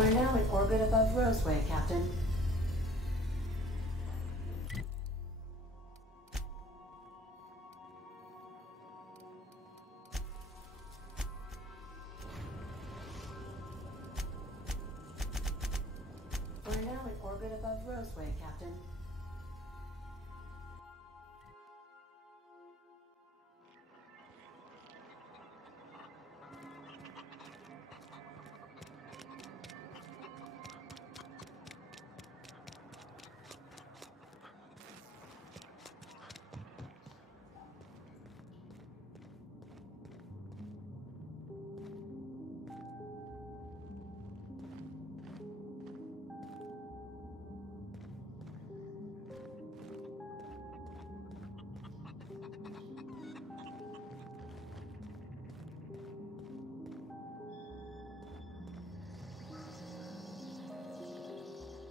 We're now in orbit above Roseway, Captain. We're now in orbit above Roseway, Captain.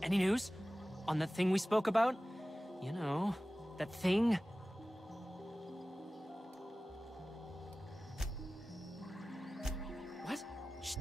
Any news? On that thing we spoke about? You know, that thing? What? Shh.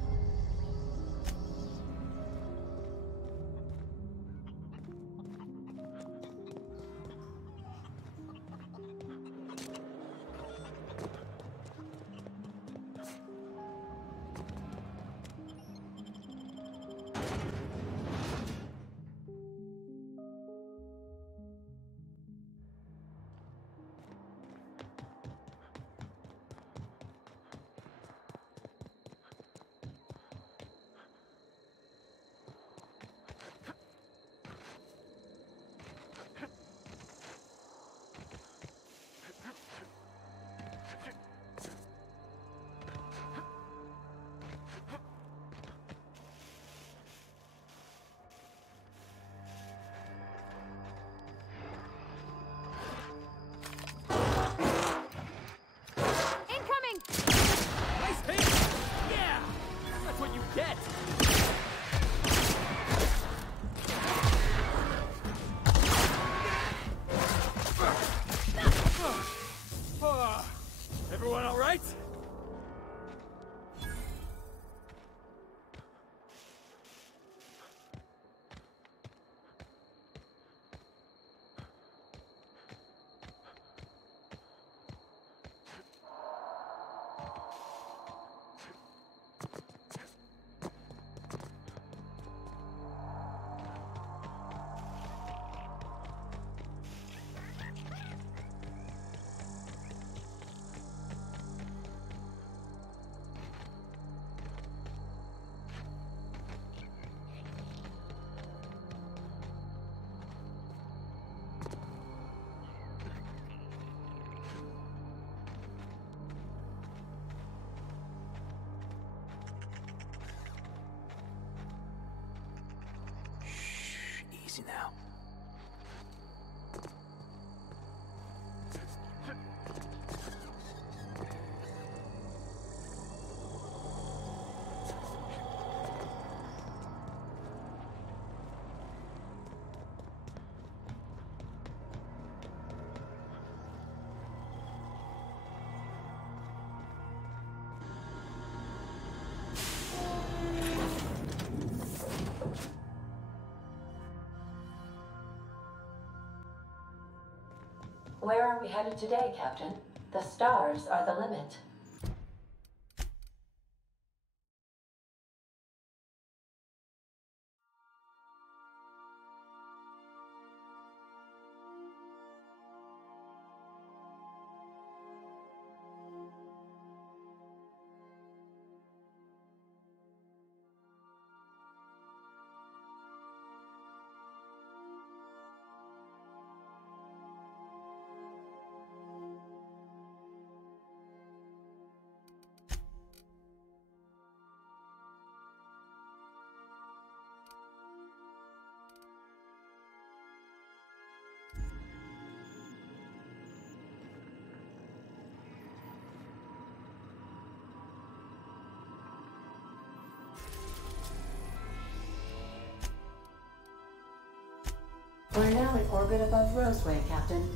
Everyone all right? Easy now. Where are we headed today, Captain? The stars are the limit. We're now in orbit above Roseway, Captain.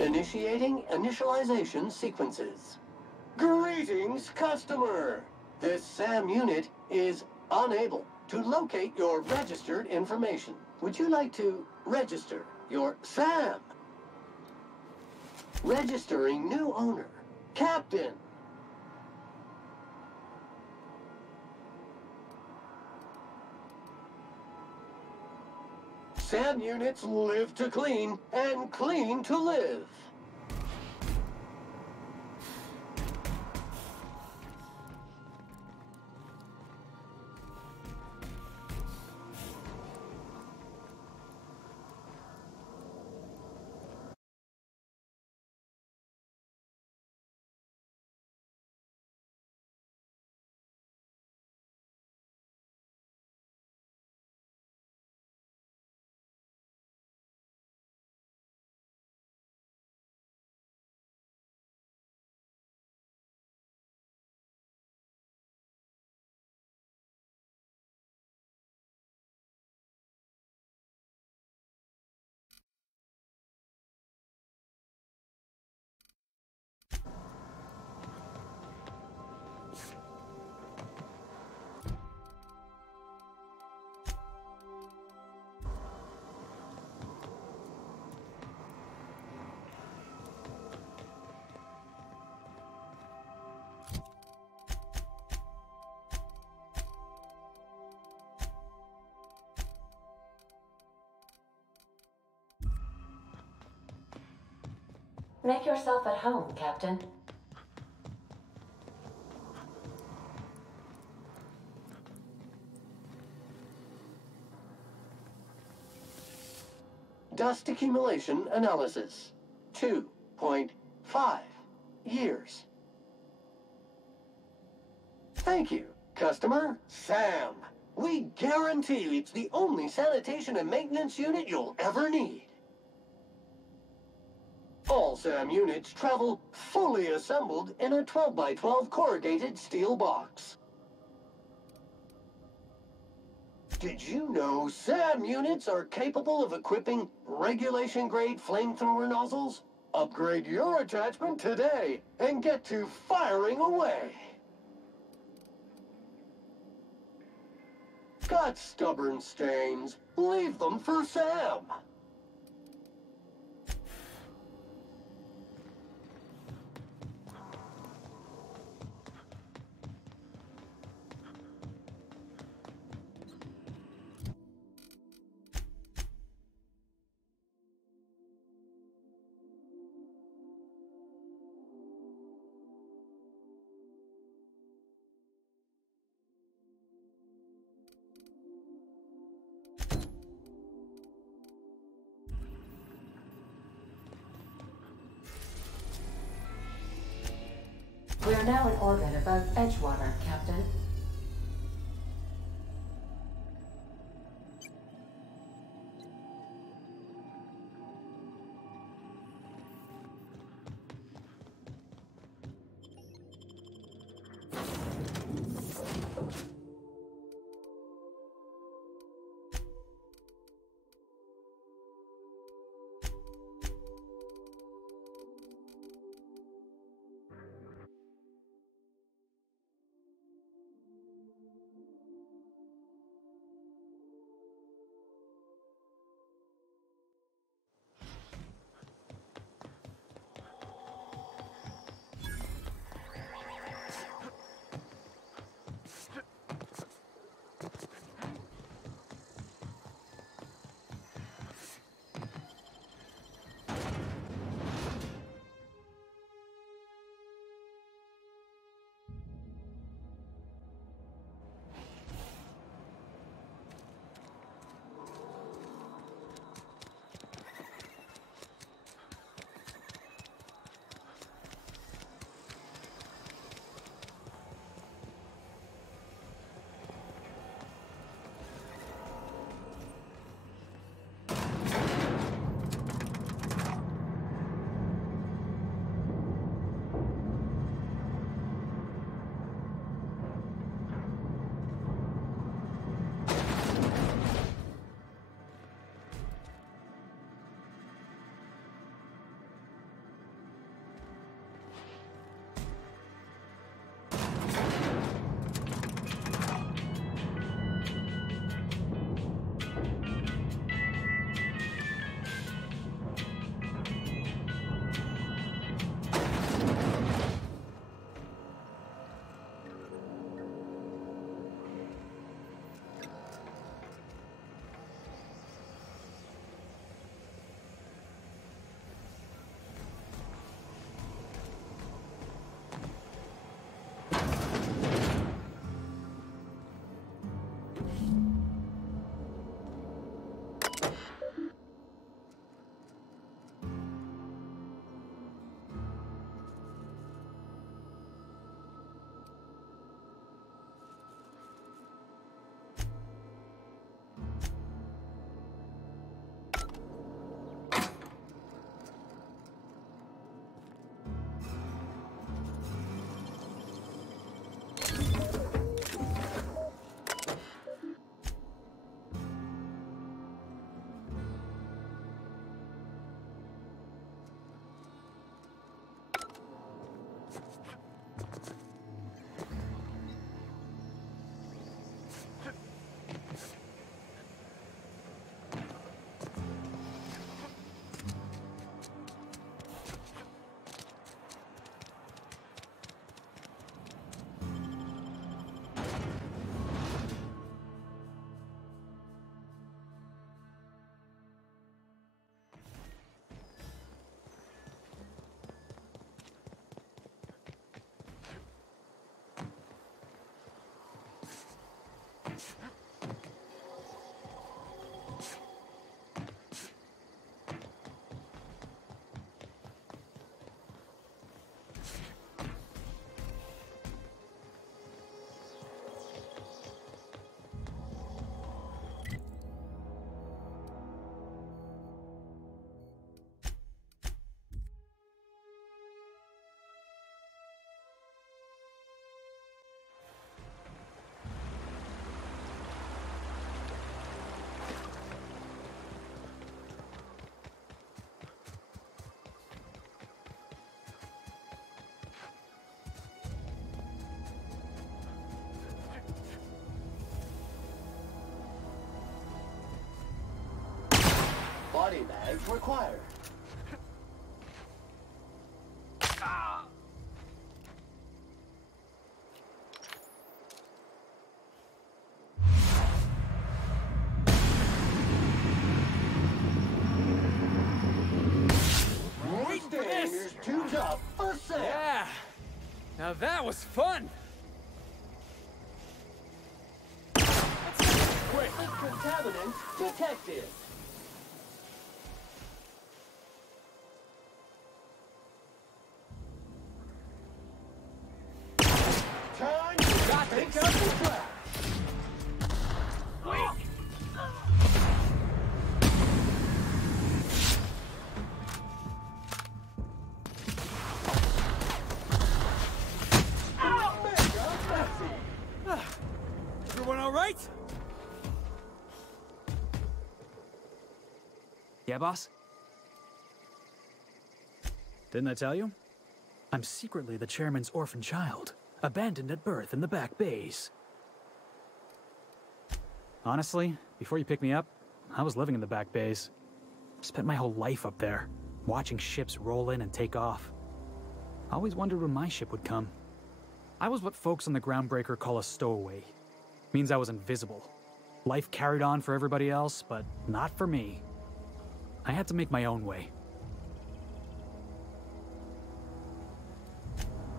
Initiating initialization sequences. Greetings, customer! This SAM unit is unable to locate your registered information. Would you like to register your SAM? Registering new owner. Captain. SAM units live to clean and clean to live. Make yourself at home, Captain. Dust accumulation analysis. 2.5 years. Thank you, customer. SAM. We guarantee it's the only sanitation and maintenance unit you'll ever need. All SAM units travel fully assembled in a 12x12 corrugated steel box. Did you know SAM units are capable of equipping regulation-grade flamethrower nozzles? Upgrade your attachment today and get to firing away. Got stubborn stains? Leave them for SAM. We are now in orbit above Edgewater, Captain. body bags required. Danger's too tough for Sam. Yeah! Now that was fun! Quick contaminant detected. Time to take out the trash. Everyone all right? Yeah, boss? Didn't I tell you? I'm secretly the chairman's orphan child, abandoned at birth in the back bays. Honestly, before you picked me up, I was living in the back bays. Spent my whole life up there, watching ships roll in and take off. I always wondered when my ship would come. I was what folks on the Groundbreaker call a stowaway. Means I was invisible. Life carried on for everybody else, but not for me. I had to make my own way.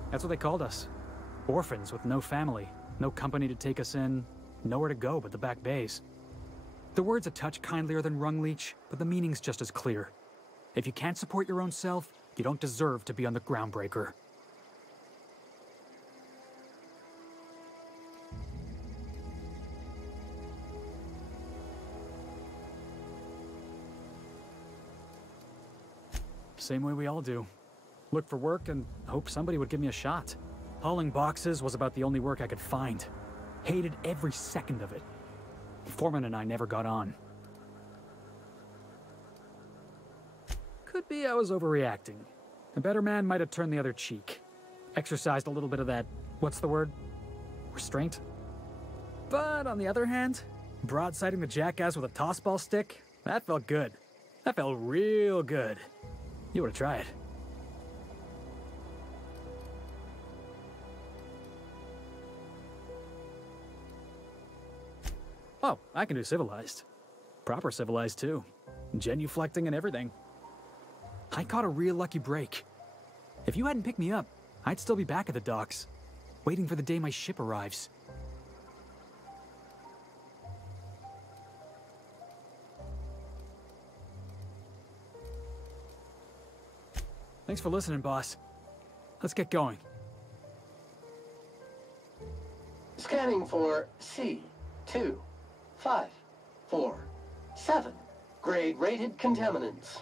That's what they called us. Orphans with no family, no company to take us in, nowhere to go but the back bays. The word's a touch kindlier than Rungleech, but the meaning's just as clear. If you can't support your own self, you don't deserve to be on the Groundbreaker. Same way we all do. Look for work and hope somebody would give me a shot. Hauling boxes was about the only work I could find. Hated every second of it. Foreman and I never got on. Could be I was overreacting. A better man might have turned the other cheek. Exercised a little bit of that, what's the word? Restraint? But on the other hand, broadsiding the jackass with a tossball stick, that felt good. That felt real good. You ought to try it. Oh, I can do civilized. Proper civilized, too. Genuflecting and everything. I caught a real lucky break. If you hadn't picked me up, I'd still be back at the docks, waiting for the day my ship arrives. Thanks for listening, boss. Let's get going. Scanning for C2547. Grade rated contaminants.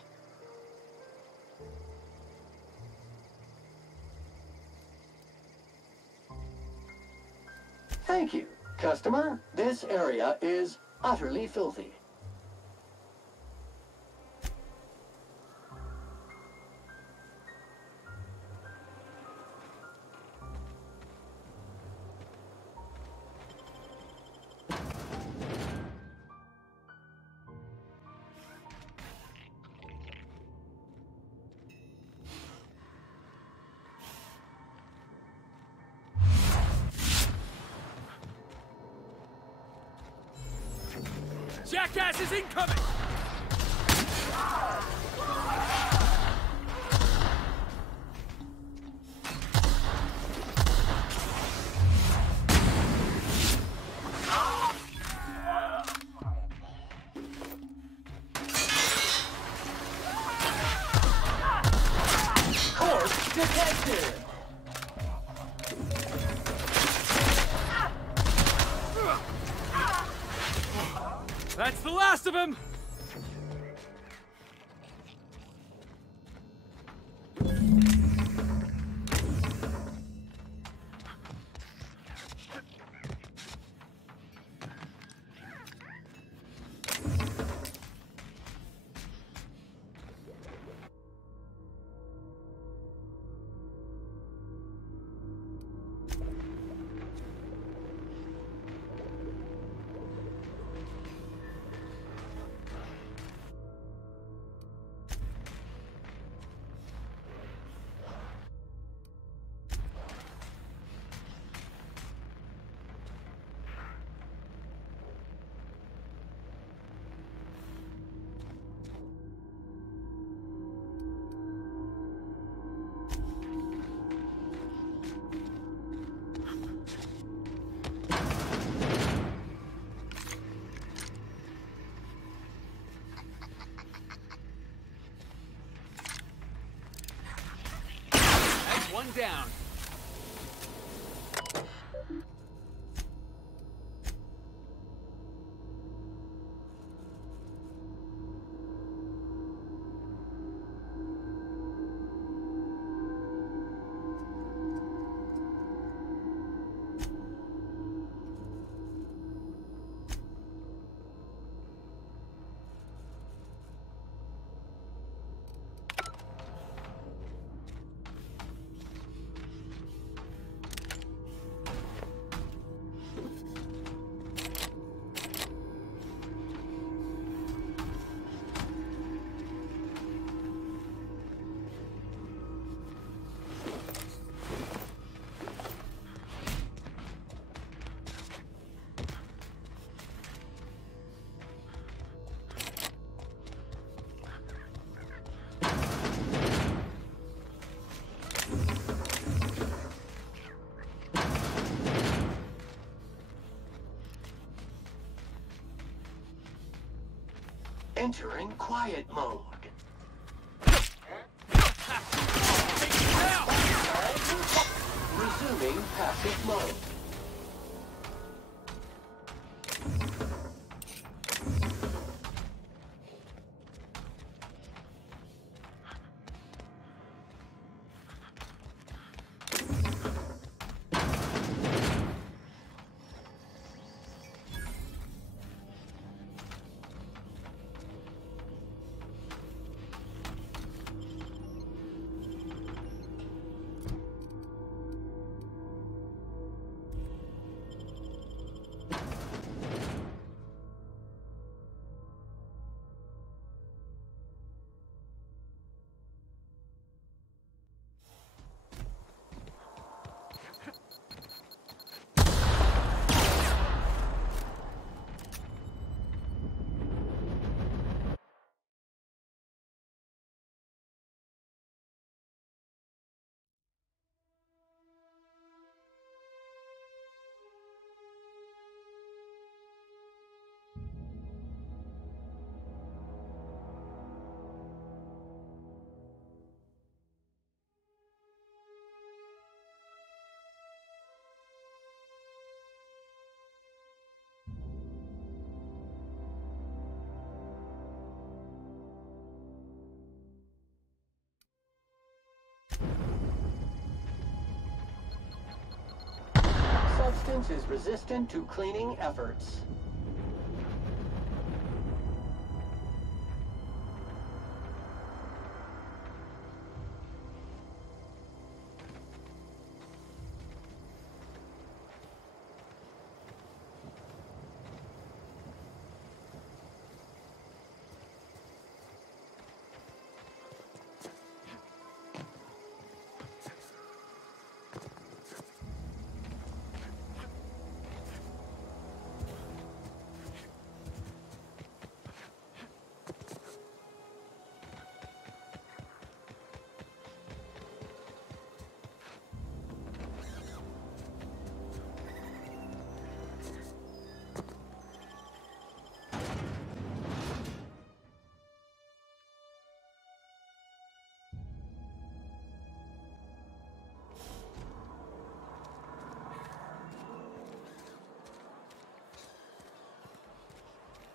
Thank you, customer. This area is utterly filthy. Jackass is incoming! Course detected! That's the last of him! down. Entering quiet mode. Resuming passive mode. Substance is resistant to cleaning efforts.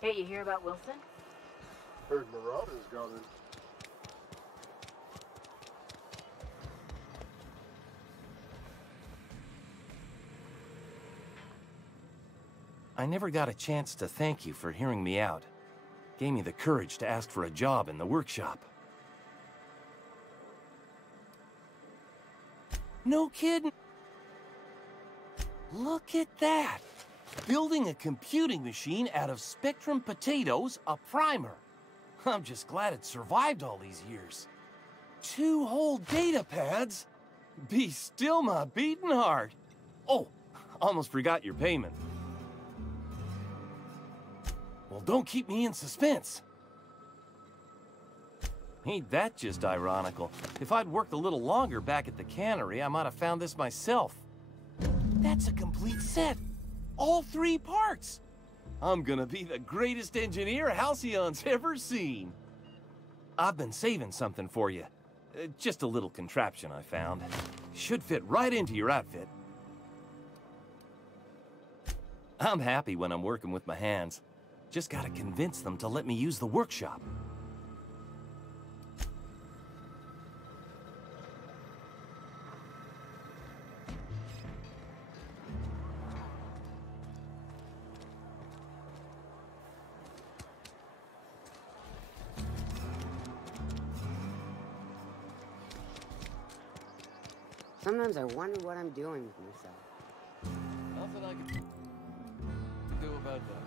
Hey, you hear about Wilson? Heard Marauders got in. I never got a chance to thank you for hearing me out. Gave me the courage to ask for a job in the workshop. No kidding. Look at that. Building a computing machine out of Spectrum potatoes, a primer. I'm just glad it survived all these years. 2 whole data pads? Be still my beating heart. Oh, almost forgot your payment. Well, don't keep me in suspense. Ain't that just ironical? If I'd worked a little longer back at the cannery, I might have found this myself. That's a complete set. All 3 parts. I'm gonna be the greatest engineer Halcyon's ever seen. I've been saving something for you. Just a little contraption I found. Should fit right into your outfit. I'm happy when I'm working with my hands. Just gotta convince them to let me use the workshop. Sometimes I wonder what I'm doing with myself. Nothing I can do about that.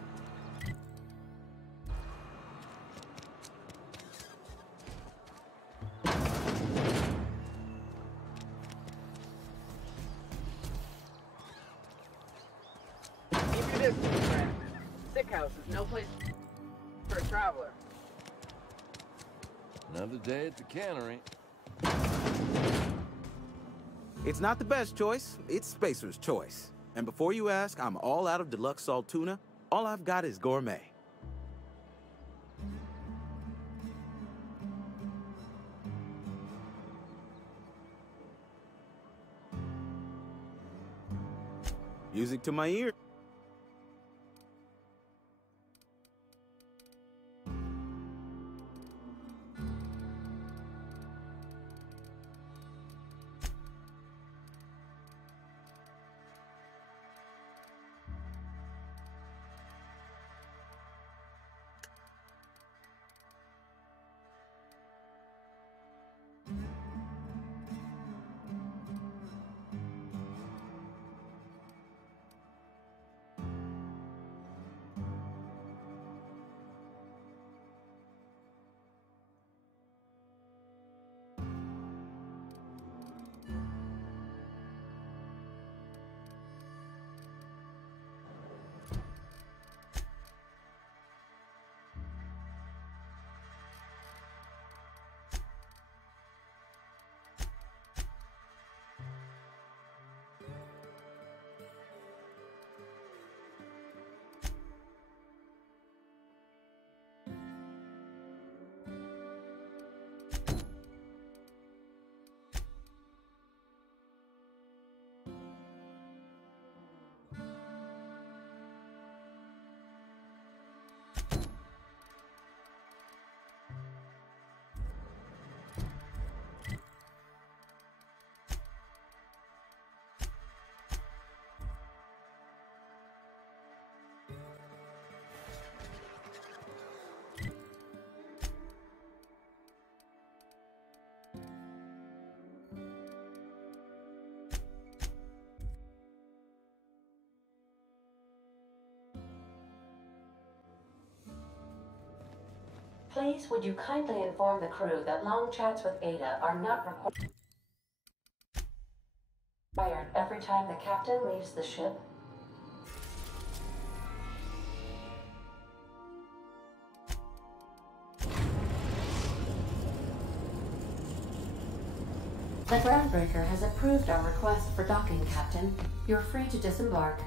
Keep your distance, friend. Sick house is no place for a traveler. Another day at the cannery. It's not the best choice, it's Spacer's choice. And before you ask, I'm all out of deluxe salt tuna. All I've got is gourmet. Music to my ear. Please, would you kindly inform the crew that long chats with Ada are not required every time the captain leaves the ship? The Groundbreaker has approved our request for docking, Captain. You're free to disembark.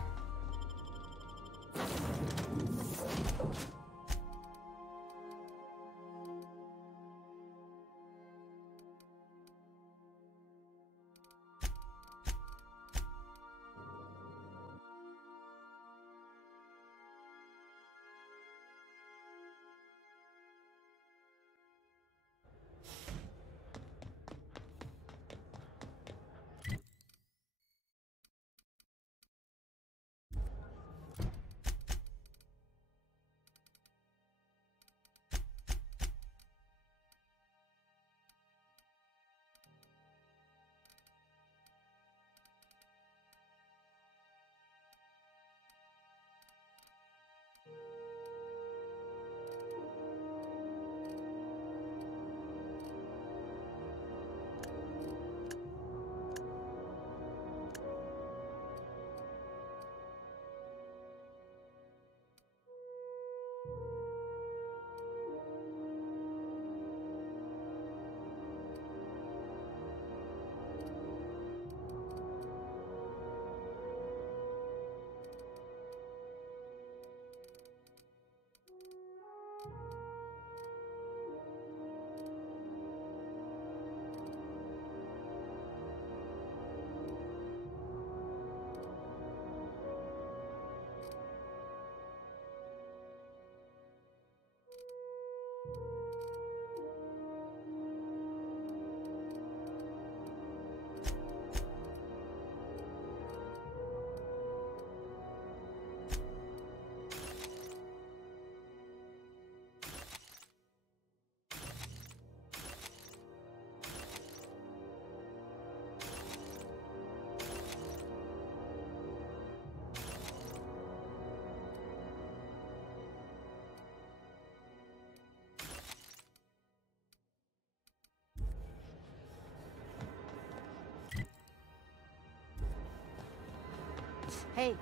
Hey.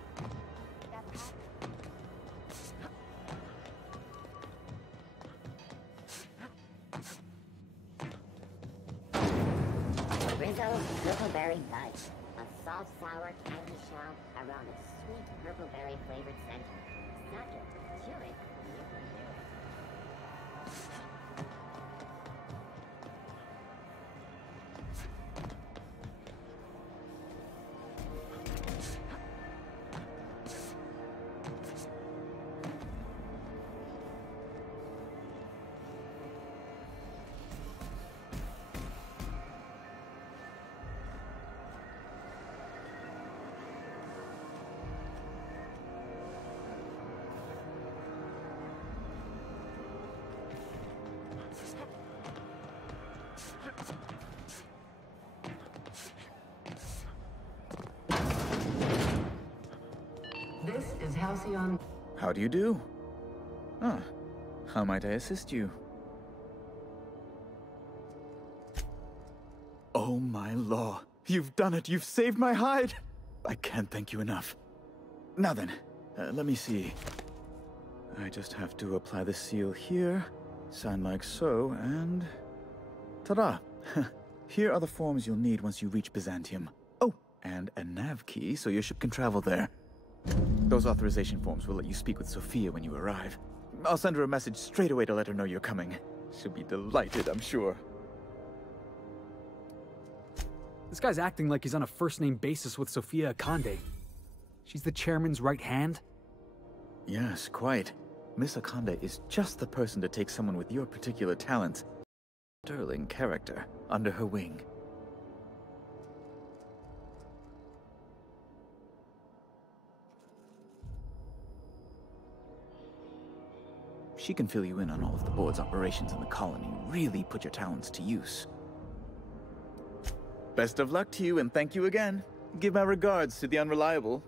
Rizzo's Purpleberry Fudge. A soft, sour candy shell around a sweet purpleberry flavored center. Suck it, chew it, you can do it. This is Halcyon. How do you do? Ah, how might I assist you? Oh my law. You've done it. You've saved my hide. I can't thank you enough. Now then, let me see. I just have to apply the seal here, sign like so, and... ta-da! Here are the forms you'll need once you reach Byzantium. Oh, and a nav key so your ship can travel there. Those authorization forms will let you speak with Sophia when you arrive. I'll send her a message straight away to let her know you're coming. She'll be delighted, I'm sure. This guy's acting like he's on a first-name basis with Sophia Akande. She's the chairman's right hand? Yes, quite. Miss Akande is just the person to take someone with your particular talents, sterling character, under her wing. She can fill you in on all of the board's operations in the colony, really put your talents to use. Best of luck to you, and thank you again. Give my regards to the Unreliable.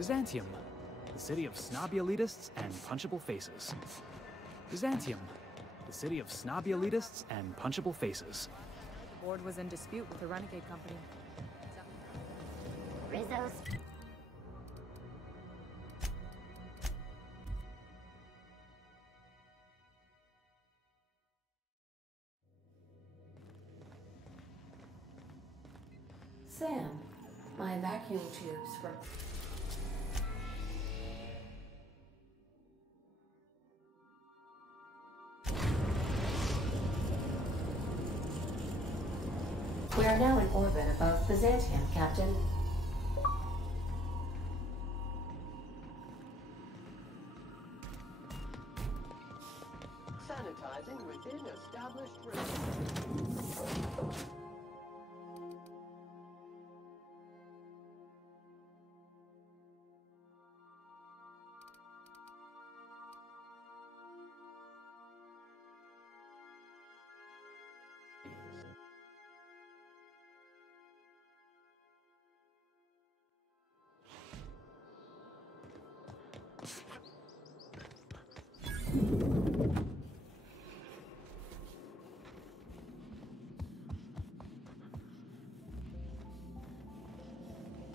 Byzantium, the city of snobby elitists and punchable faces. Byzantium, the city of snobby elitists and punchable faces. The board was in dispute with the Renegade Company. Rizzo's. Sam, my vacuum tubes were... We are now in orbit above Byzantium, Captain. Sanitizing within established range.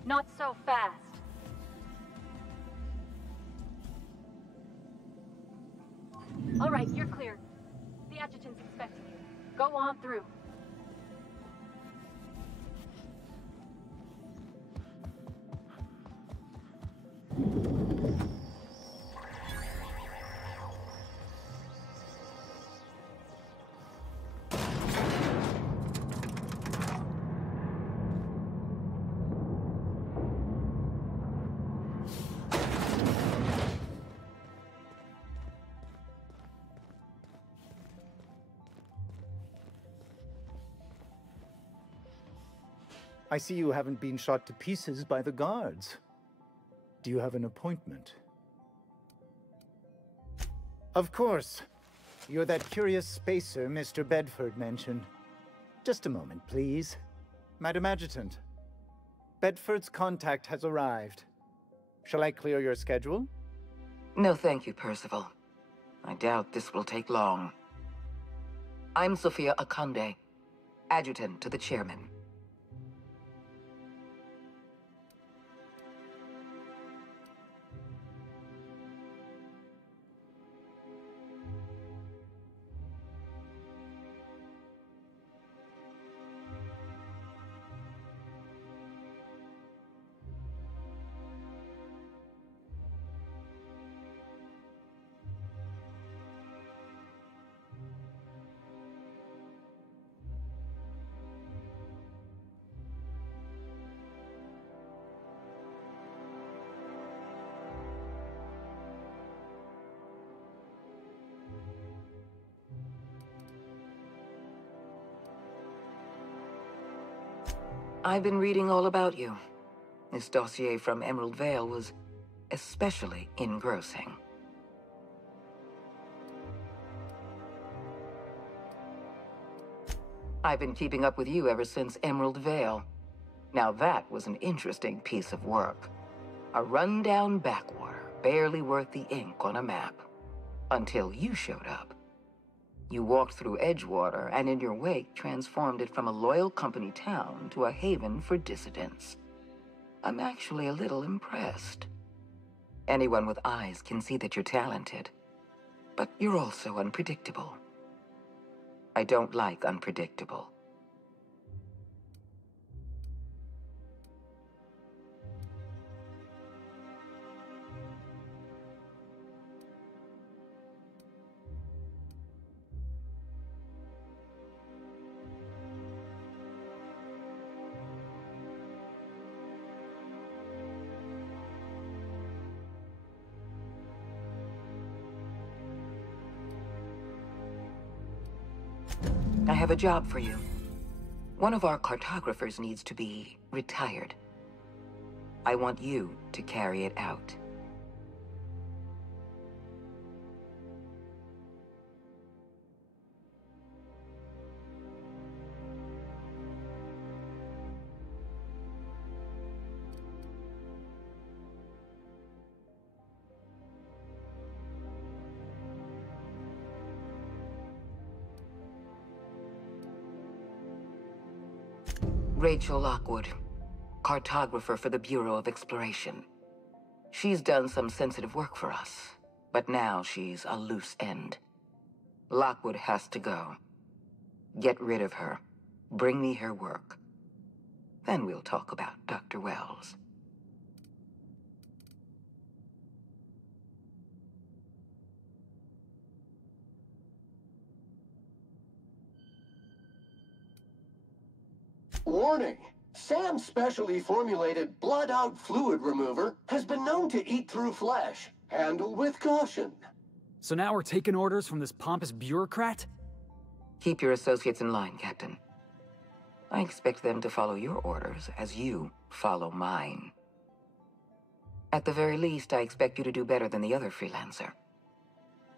Not so fast. All right, you're clear. The adjutant's expecting you. Go on through. I see you haven't been shot to pieces by the guards. Do you have an appointment? Of course. You're that curious spacer Mr. Bedford mentioned. Just a moment, please. Madam Adjutant, Bedford's contact has arrived. Shall I clear your schedule? No, thank you, Percival. I doubt this will take long. I'm Sophia Akande, adjutant to the chairman. I've been reading all about you. This dossier from Emerald Vale was especially engrossing. I've been keeping up with you ever since Emerald Vale. Now that was an interesting piece of work. A rundown backwater, barely worth the ink on a map. Until you showed up. You walked through Edgewater and in your wake transformed it from a loyal company town to a haven for dissidents. I'm actually a little impressed. Anyone with eyes can see that you're talented. But you're also unpredictable. I don't like unpredictable. I have a job for you. One of our cartographers needs to be retired. I want you to carry it out. Rachel Lockwood, cartographer for the Bureau of Exploration. She's done some sensitive work for us, but now she's a loose end. Lockwood has to go. Get rid of her. Bring me her work. Then we'll talk about Dr. Wells. Warning! Sam's specially formulated blood-out fluid remover has been known to eat through flesh. Handle with caution. So now we're taking orders from this pompous bureaucrat? Keep your associates in line, Captain. I expect them to follow your orders as you follow mine. At the very least, I expect you to do better than the other freelancer.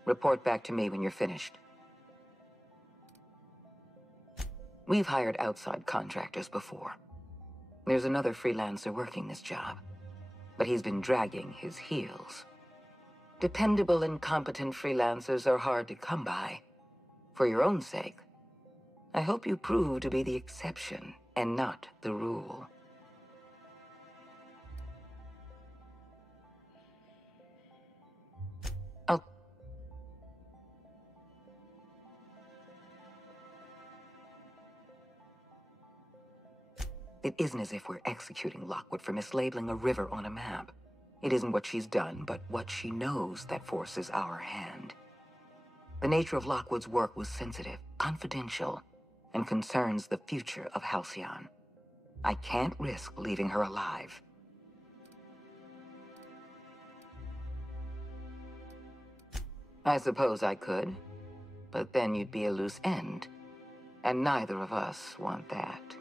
Report back to me when you're finished. We've hired outside contractors before. There's another freelancer working this job, but he's been dragging his heels. Dependable and competent freelancers are hard to come by. For your own sake, I hope you prove to be the exception and not the rule. It isn't as if we're executing Lockwood for mislabeling a river on a map. It isn't what she's done, but what she knows that forces our hand. The nature of Lockwood's work was sensitive, confidential, and concerns the future of Halcyon. I can't risk leaving her alive. I suppose I could, but then you'd be a loose end, and neither of us want that.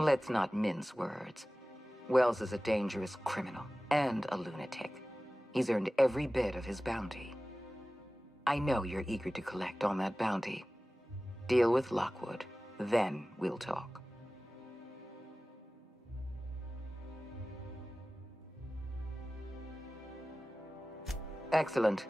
Let's not mince words. Wells is a dangerous criminal and a lunatic. He's earned every bit of his bounty. I know you're eager to collect on that bounty. Deal with Lockwood, then we'll talk. Excellent.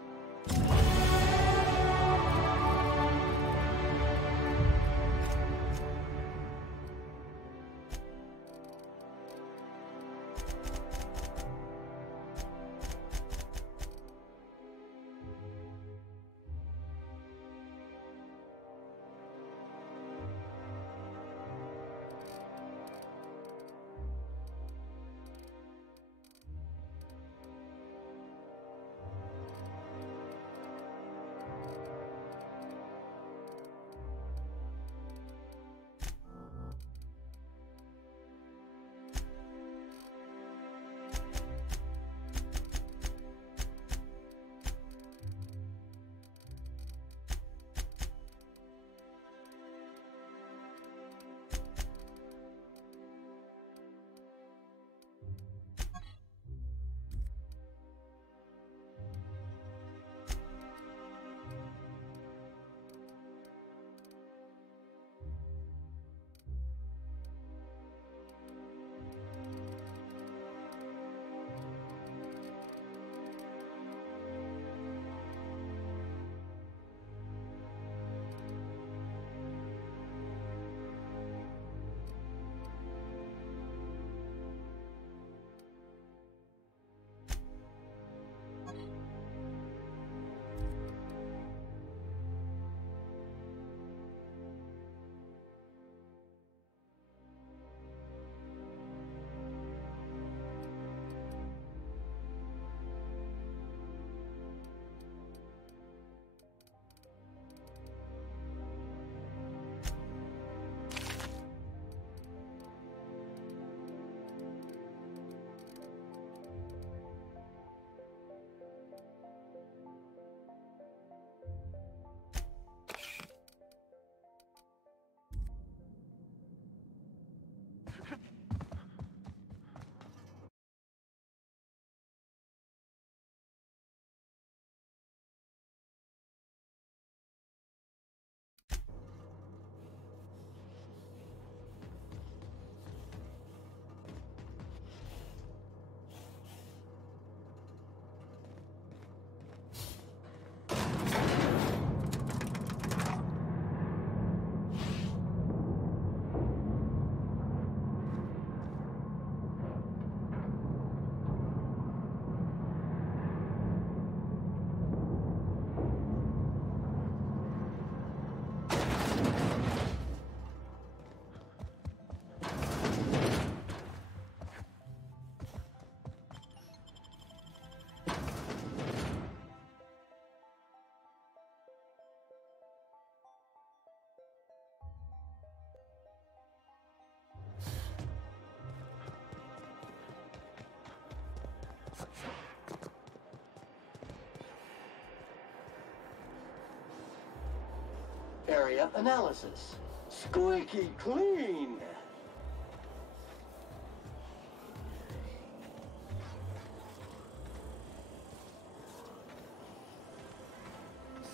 area analysis. Squeaky clean!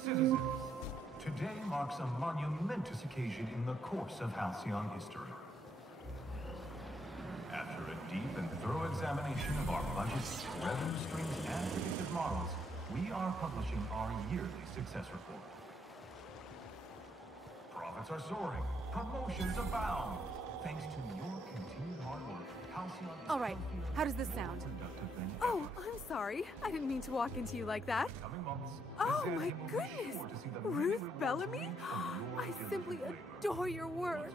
Citizens, today marks a monumentous occasion in the course of Halcyon history. After a deep and thorough examination of our budgets, revenue streams, and predictive models, we are publishing our yearly success report. Profits are soaring, promotions abound. Thanks to your continued hard work, Halcyon... All right, how does this sound? Oh, I'm sorry. I didn't mean to walk into you like that. Oh my goodness! Ruth Bellamy? I simply adore your work.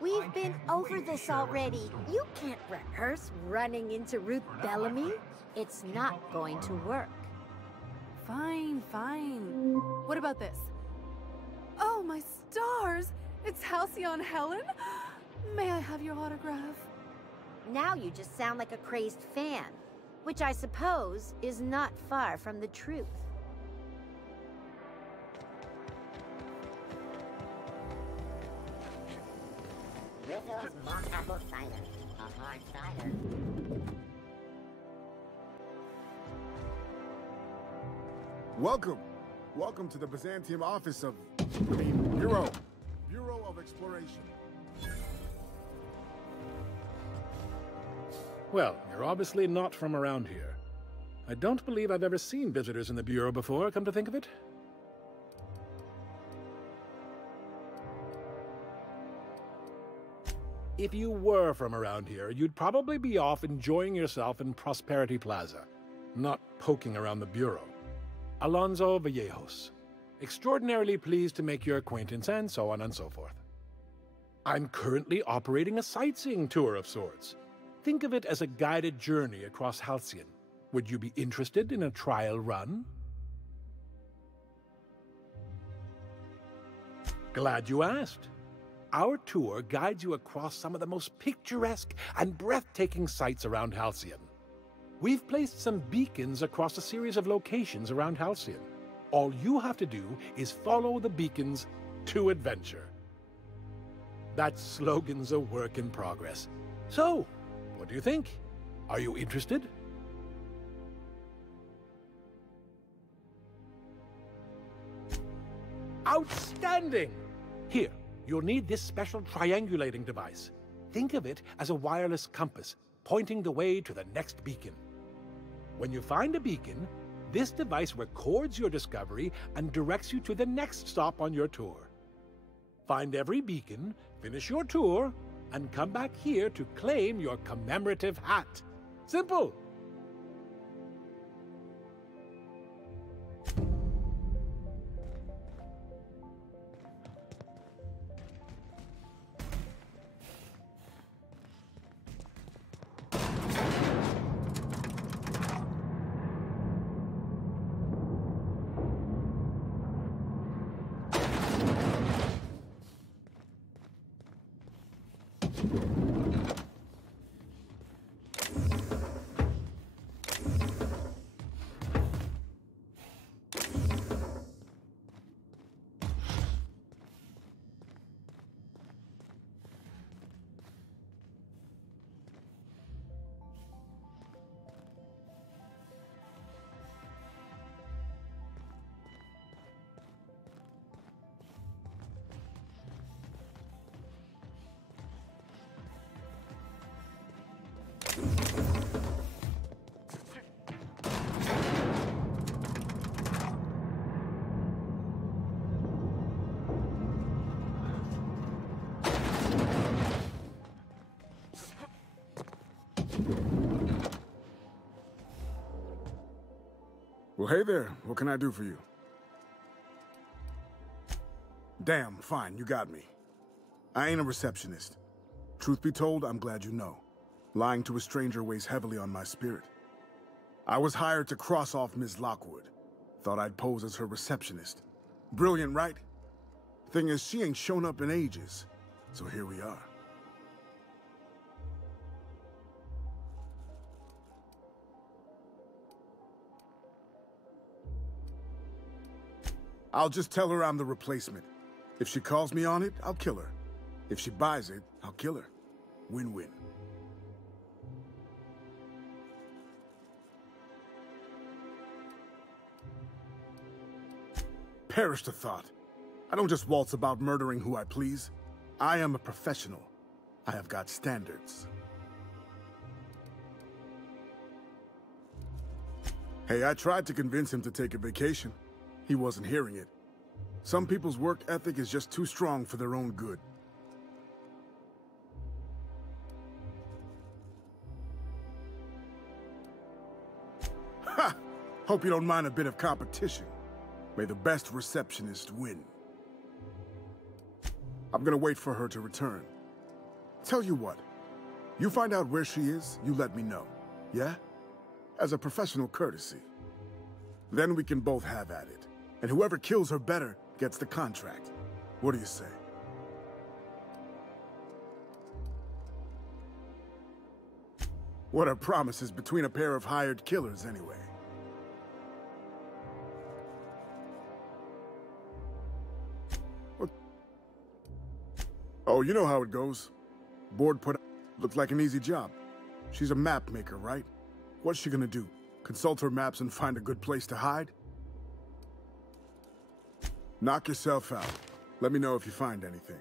We've been over this already. You can't rehearse running into Ruth Bellamy. It's not going to work. Fine, fine. What about this? Oh, my stars! It's Halcyon Helen? May I have your autograph? Now you just sound like a crazed fan, which I suppose is not far from the truth. Rizzo's mock apple cider, a hard cider. Welcome to the Byzantium office of, Bureau of Exploration. Well, you're obviously not from around here. I don't believe I've ever seen visitors in the Bureau before, come to think of it. If you were from around here, you'd probably be off enjoying yourself in Prosperity Plaza, not poking around the Bureau. Alonso Vallejos. Extraordinarily pleased to make your acquaintance, and so on and so forth. I'm currently operating a sightseeing tour of sorts. Think of it as a guided journey across Halcyon. Would you be interested in a trial run? Glad you asked. Our tour guides you across some of the most picturesque and breathtaking sights around Halcyon. We've placed some beacons across a series of locations around Halcyon. All you have to do is follow the beacons to adventure. That slogan's a work in progress. So, what do you think? Are you interested? Outstanding! Here, you'll need this special triangulating device. Think of it as a wireless compass, pointing the way to the next beacon. When you find a beacon, this device records your discovery and directs you to the next stop on your tour. Find every beacon, finish your tour, and come back here to claim your commemorative hat. Simple! Well, hey there. What can I do for you? Damn, fine, you got me. I ain't a receptionist. Truth be told, I'm glad you know. Lying to a stranger weighs heavily on my spirit. I was hired to cross off Ms. Lockwood. Thought I'd pose as her receptionist. Brilliant, right? Thing is, she ain't shown up in ages. So here we are. I'll just tell her I'm the replacement. If she calls me on it, I'll kill her. If she buys it, I'll kill her. Win-win. Perish the thought. I don't just waltz about murdering who I please. I am a professional. I have got standards. Hey, I tried to convince him to take a vacation. He wasn't hearing it. Some people's work ethic is just too strong for their own good. Ha! Hope you don't mind a bit of competition. May the best receptionist win. I'm gonna wait for her to return. Tell you what, you find out where she is, you let me know, yeah? As a professional courtesy. Then we can both have at it. And whoever kills her better gets the contract. What do you say? What are promises between a pair of hired killers, anyway? What? Oh, you know how it goes. Board put... Looks like an easy job. She's a map maker, right? What's she gonna do? Consult her maps and find a good place to hide? Knock yourself out. Let me know if you find anything.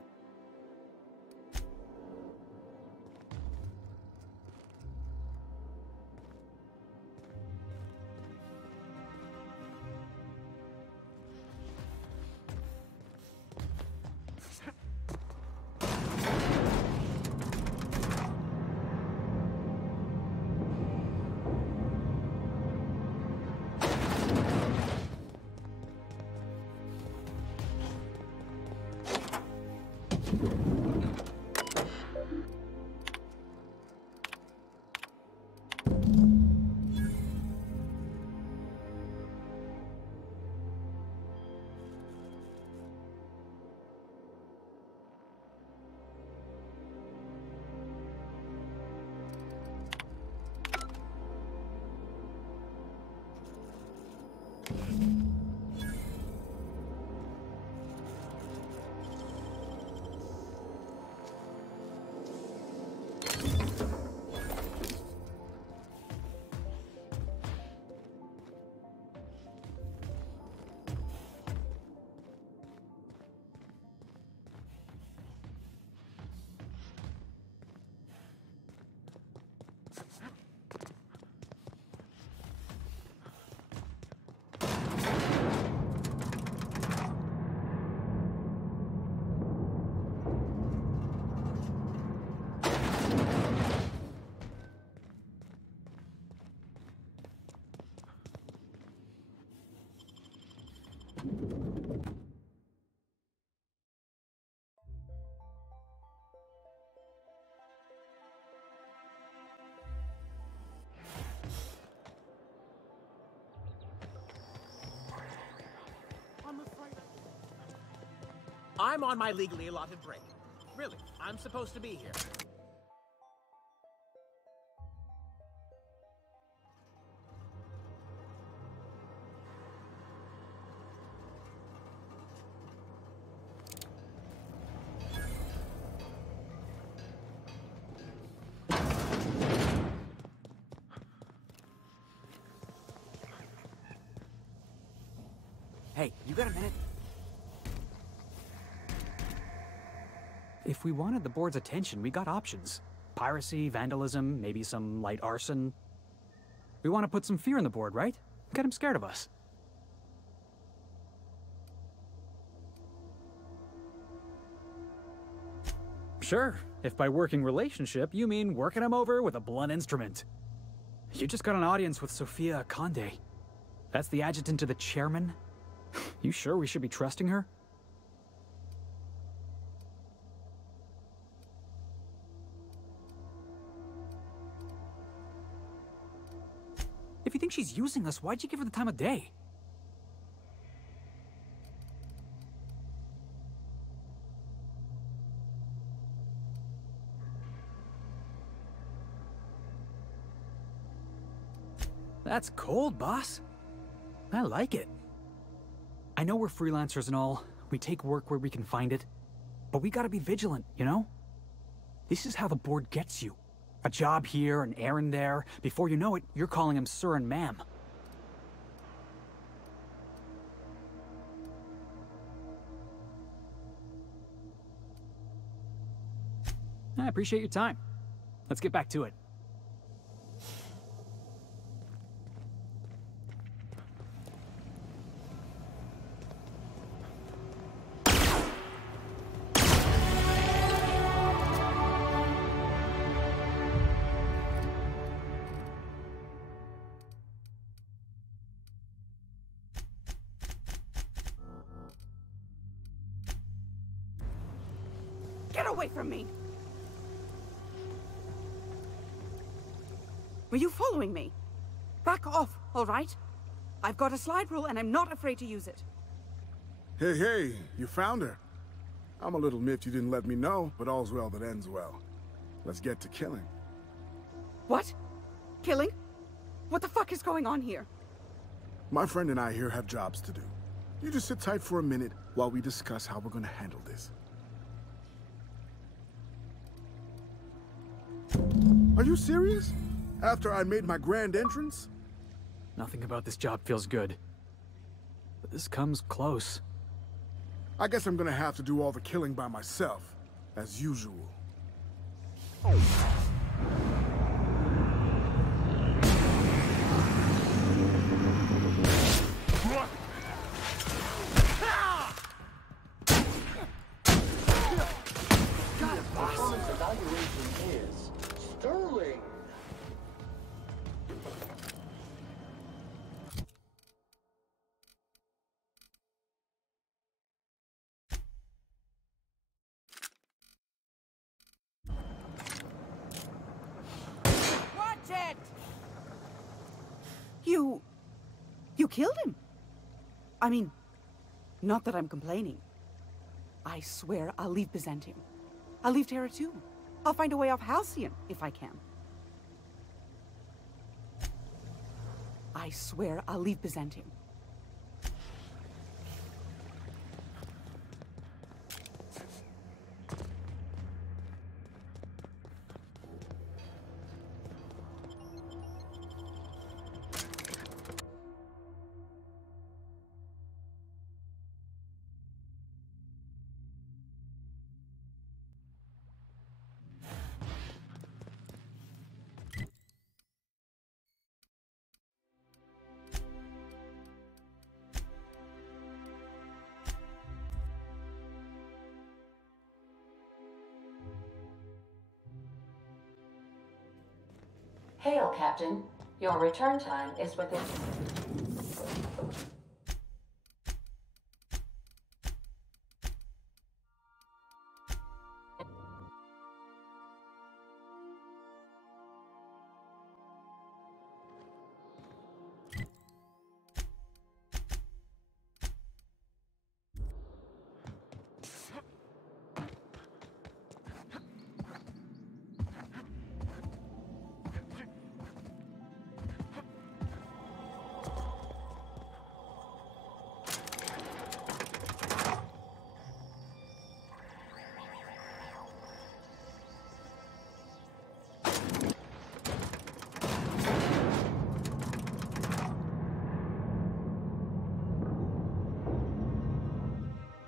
I'm on my legally allotted break. Really, I'm supposed to be here. Hey, you got a minute? If we wanted the board's attention, we got options. Piracy, vandalism, maybe some light arson. We want to put some fear in the board, right? Get them scared of us. Sure, if by working relationship you mean working them over with a blunt instrument. You just got an audience with Sophia Conde. That's the adjutant to the chairman? You sure we should be trusting her? If you think she's using us, why'd you give her the time of day? That's cold, boss. I like it. I know we're freelancers and all. We take work where we can find it. But we gotta be vigilant, you know? This is how the board gets you. A job here, an errand there. Before you know it, you're calling him sir and ma'am. I appreciate your time. Let's get back to it. Get away from me! Were you following me? Back off, all right? I've got a slide rule and I'm not afraid to use it. Hey, you found her. I'm a little miffed you didn't let me know, but all's well that ends well. Let's get to killing. What? Killing? What the fuck is going on here? My friend and I here have jobs to do. You just sit tight for a minute while we discuss how we're gonna handle this. Are you serious? After I made my grand entrance? Nothing about this job feels good. But this comes close. I guess I'm gonna have to do all the killing by myself, as usual. Performance evaluation is sterling. Watch it! You killed him? I mean, not that I'm complaining. I swear I'll leave Byzantium. I'll leave Terra too. I'll find a way off Halcyon, if I can. I swear I'll leave Byzantium. Hail, Captain. Your return time is within...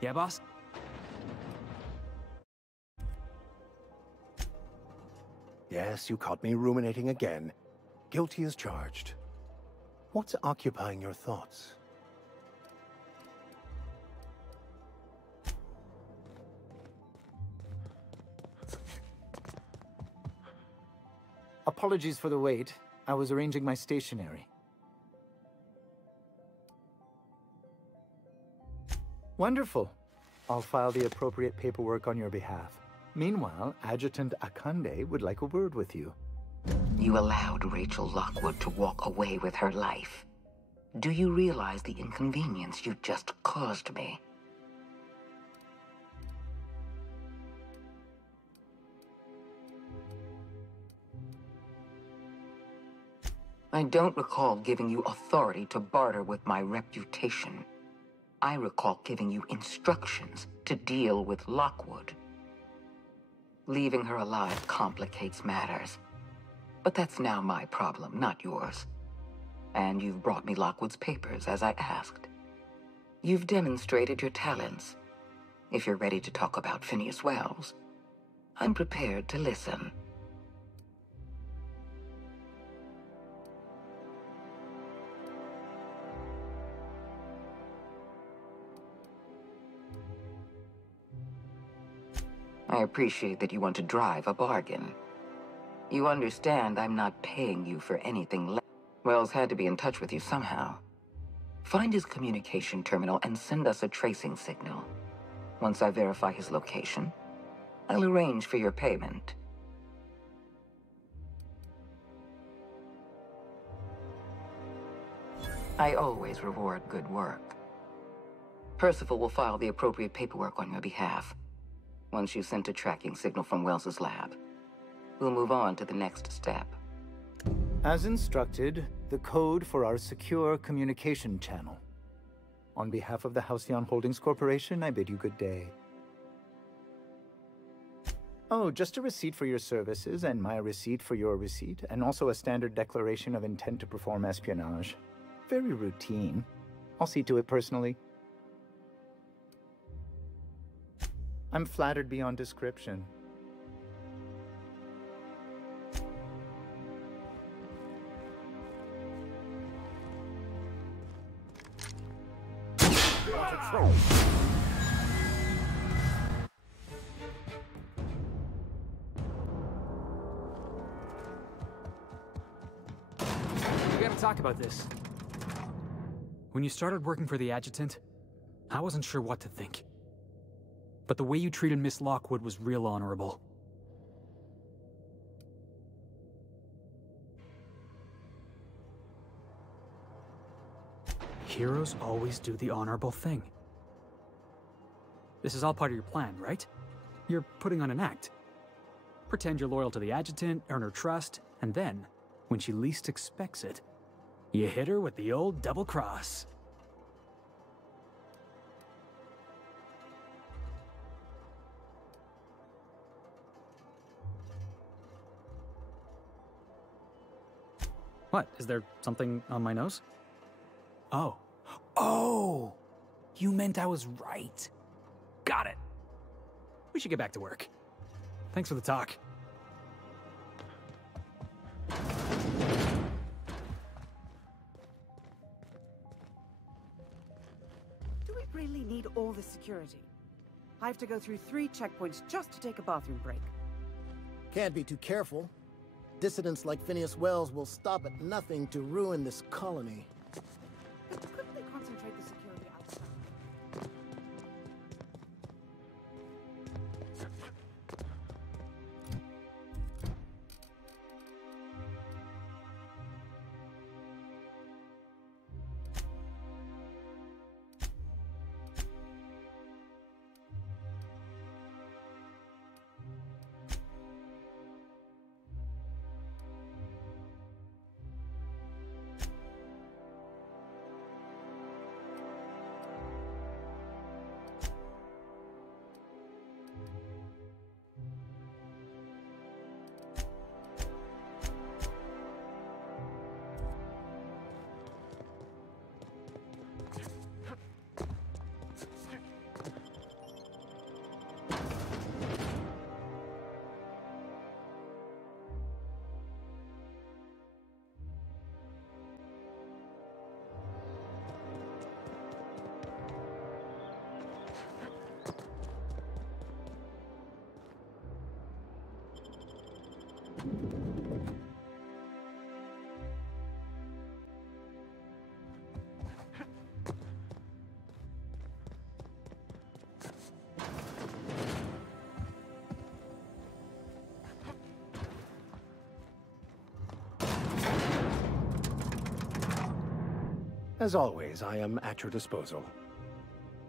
Yeah, boss? Yes, you caught me ruminating again. Guilty as charged. What's occupying your thoughts? Apologies for the wait. I was arranging my stationery. Wonderful. I'll file the appropriate paperwork on your behalf. Meanwhile, Adjutant Akande would like a word with you. You allowed Rachel Lockwood to walk away with her life. Do you realize the inconvenience you just caused me? I don't recall giving you authority to barter with my reputation. I recall giving you instructions to deal with Lockwood. Leaving her alive complicates matters. But that's now my problem, not yours. And you've brought me Lockwood's papers, as I asked. You've demonstrated your talents. If you're ready to talk about Phineas Wells, I'm prepared to listen. I appreciate that you want to drive a bargain. You understand I'm not paying you for anything less. Wells had to be in touch with you somehow. Find his communication terminal and send us a tracing signal. Once I verify his location, I'll arrange for your payment. I always reward good work. Percival will file the appropriate paperwork on your behalf. Once you've sent a tracking signal from Wells's lab, we'll move on to the next step. As instructed, the code for our secure communication channel. On behalf of the Halcyon Holdings Corporation, I bid you good day. Oh, just a receipt for your services and my receipt for your receipt, and also a standard declaration of intent to perform espionage. Very routine. I'll see to it personally. I'm flattered beyond description. We gotta talk about this. When you started working for the Adjutant, I wasn't sure what to think. But the way you treated Miss Lockwood was real honorable. Heroes always do the honorable thing. This is all part of your plan, right? You're putting on an act. Pretend you're loyal to the Adjutant, earn her trust, and then, when she least expects it, you hit her with the old double cross. What? Is there something on my nose? Oh. Oh! You meant I was right. Got it. We should get back to work. Thanks for the talk. Do we really need all this security? I have to go through 3 checkpoints just to take a bathroom break. Can't be too careful. Dissidents like Phineas Wells will stop at nothing to ruin this colony. But couldn't they concentrate the security outside? As always, I am at your disposal.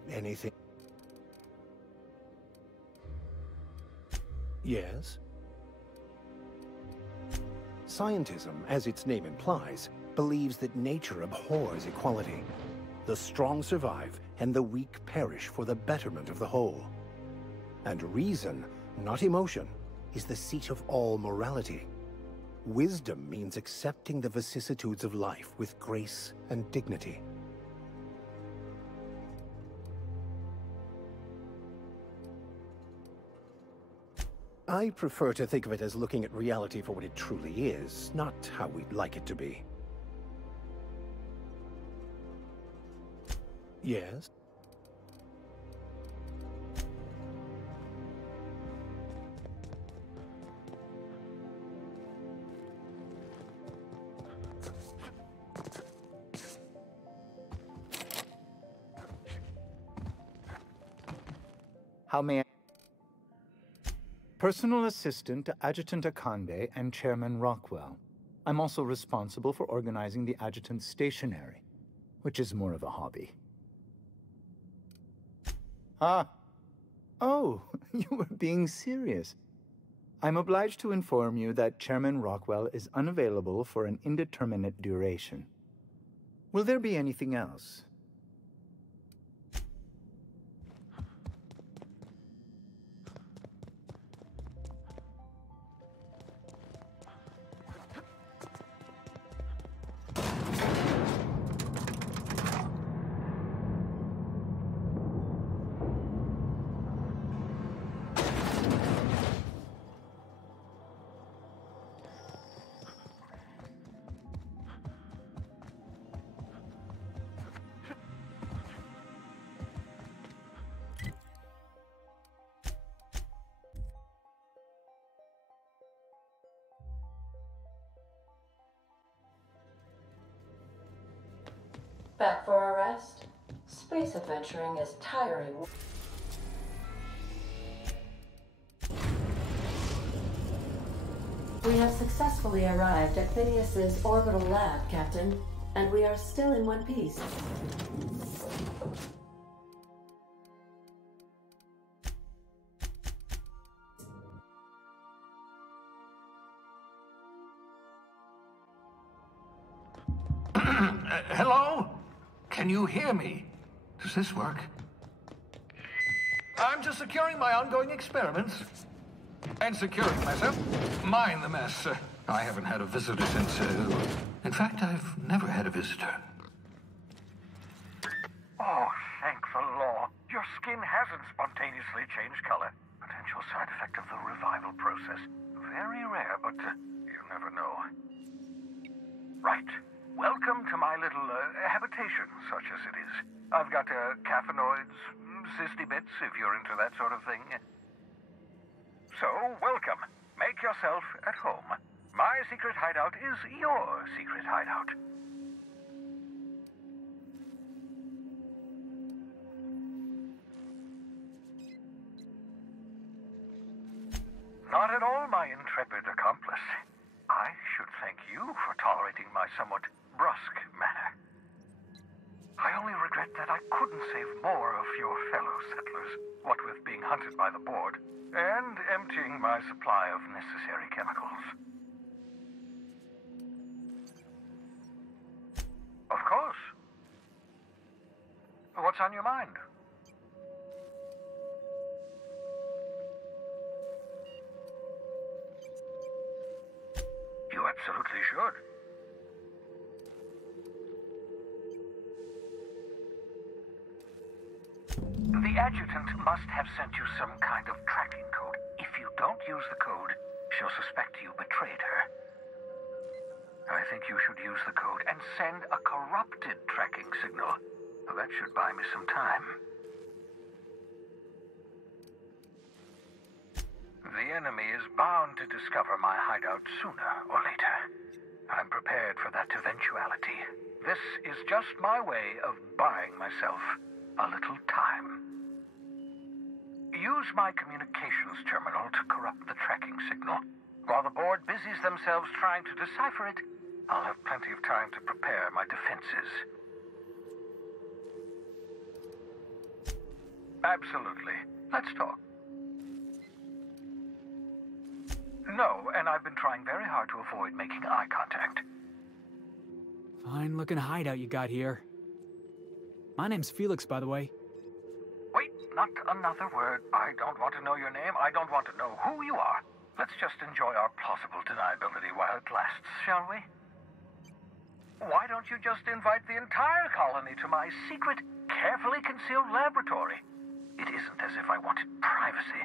Anything? Yes? Scientism, as its name implies, believes that nature abhors equality. The strong survive, and the weak perish for the betterment of the whole. And reason, not emotion, is the seat of all morality. Wisdom means accepting the vicissitudes of life with grace and dignity. I prefer to think of it as looking at reality for what it truly is, not how we'd like it to be. Yes? How may I... Personal assistant to Adjutant Akande and Chairman Rockwell. I'm also responsible for organizing the adjutant's stationery, which is more of a hobby. Ah. Oh, you were being serious. I'm obliged to inform you that Chairman Rockwell is unavailable for an indeterminate duration. Will there be anything else? Back for a rest? Space adventuring is tiring. We have successfully arrived at Phineas's orbital lab, Captain, and we are still in one piece. Hello? Can you hear me? Does this work? I'm just securing my ongoing experiments. And securing myself. Mind the mess. I haven't had a visitor since... in fact, I've never had a visitor. Oh, thank the law. Your skin hasn't spontaneously changed color. Potential side effect of the revival process. Very rare, but you never know. Right. Welcome to my little habitation, such as it is. I've got caffeinoids, cysty bits, if you're into that sort of thing. So, welcome. Make yourself at home. My secret hideout is your secret hideout. Not at all, my intrepid accomplice. I should thank you for tolerating my somewhat brusque manner. I only regret that I couldn't save more of your fellow settlers, what with being hunted by the board, and emptying my supply of necessary chemicals. Of course. What's on your mind? You absolutely should. The adjutant must have sent you some kind of tracking code. If you don't use the code, she'll suspect you betrayed her. I think you should use the code and send a corrupted tracking signal. That should buy me some time. The enemy is bound to discover my hideout sooner or later. I'm prepared for that eventuality. This is just my way of buying myself a little time. Use my communications terminal to corrupt the tracking signal. While the board busies themselves trying to decipher it, I'll have plenty of time to prepare my defenses. Absolutely. Let's talk. No, and I've been trying very hard to avoid making eye contact. Fine looking hideout you got here. My name's Felix, by the way. Wait, not another word. I don't want to know your name. I don't want to know who you are. Let's just enjoy our plausible deniability while it lasts, shall we? Why don't you just invite the entire colony to my secret, carefully concealed laboratory? It isn't as if I wanted privacy.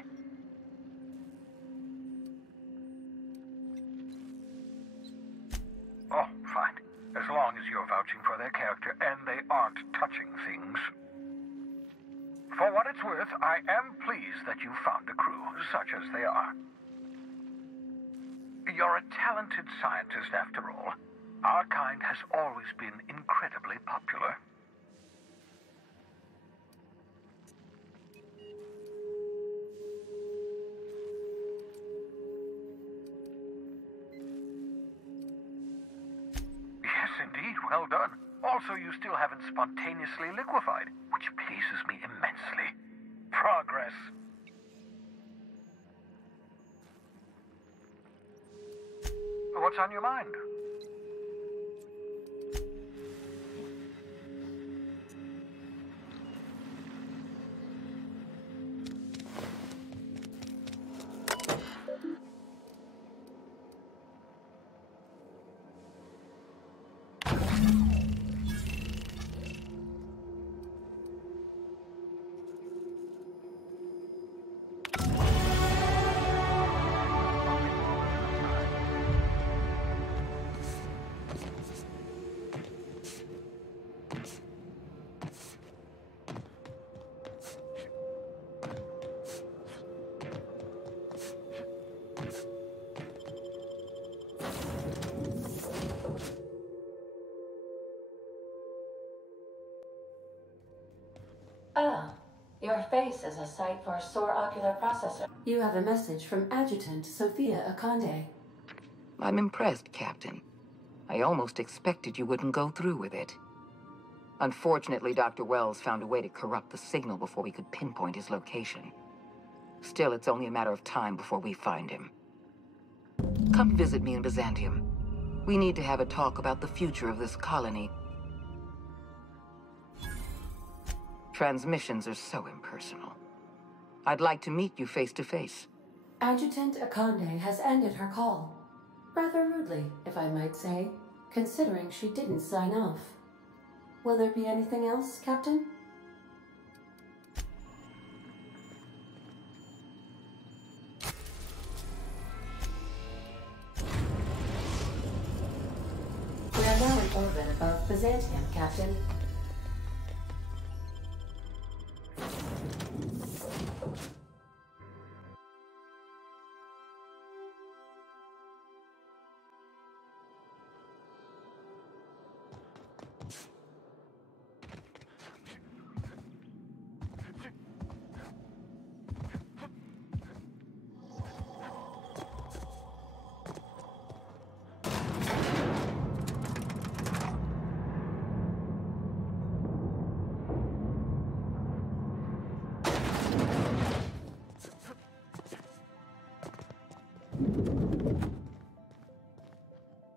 Oh, fine. As long as you're vouching for their character and they aren't touching things. For what it's worth, I am pleased that you found a crew, such as they are. You're a talented scientist, after all. Our kind has always been incredibly popular. Yes, indeed. Well done. Also, you still haven't spontaneously liquefied, which pleases me immensely. Progress. What's on your mind? Ah, your face is a sight for a sore ocular processor. You have a message from Adjutant Sophia Akande. I'm impressed, Captain. I almost expected you wouldn't go through with it. Unfortunately, Dr. Wells found a way to corrupt the signal before we could pinpoint his location. Still, it's only a matter of time before we find him. Come visit me in Byzantium. We need to have a talk about the future of this colony. Transmissions are so impersonal. I'd like to meet you face to face. Adjutant Akande has ended her call. Rather rudely, if I might say, considering she didn't sign off. Will there be anything else, Captain? We are now in orbit above Byzantium, Captain.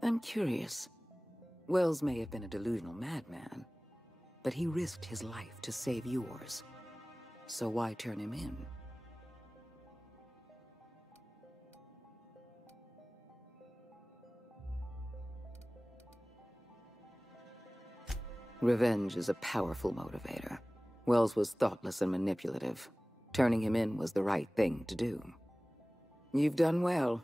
I'm curious. Wells may have been a delusional madman, but he risked his life to save yours. So why turn him in? Revenge is a powerful motivator. Wells was thoughtless and manipulative. Turning him in was the right thing to do. You've done well.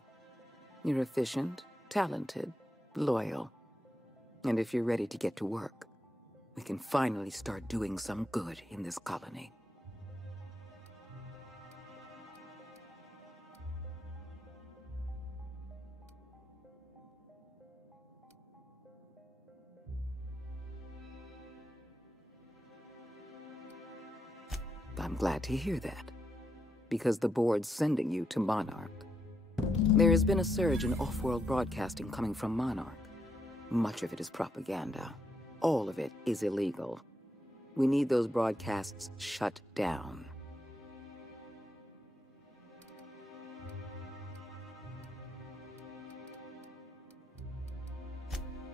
You're efficient, talented, loyal. And if you're ready to get to work, we can finally start doing some good in this colony. I'm glad to hear that, because the board's sending you to Monarch. There has been a surge in off-world broadcasting coming from Monarch. Much of it is propaganda. All of it is illegal. We need those broadcasts shut down.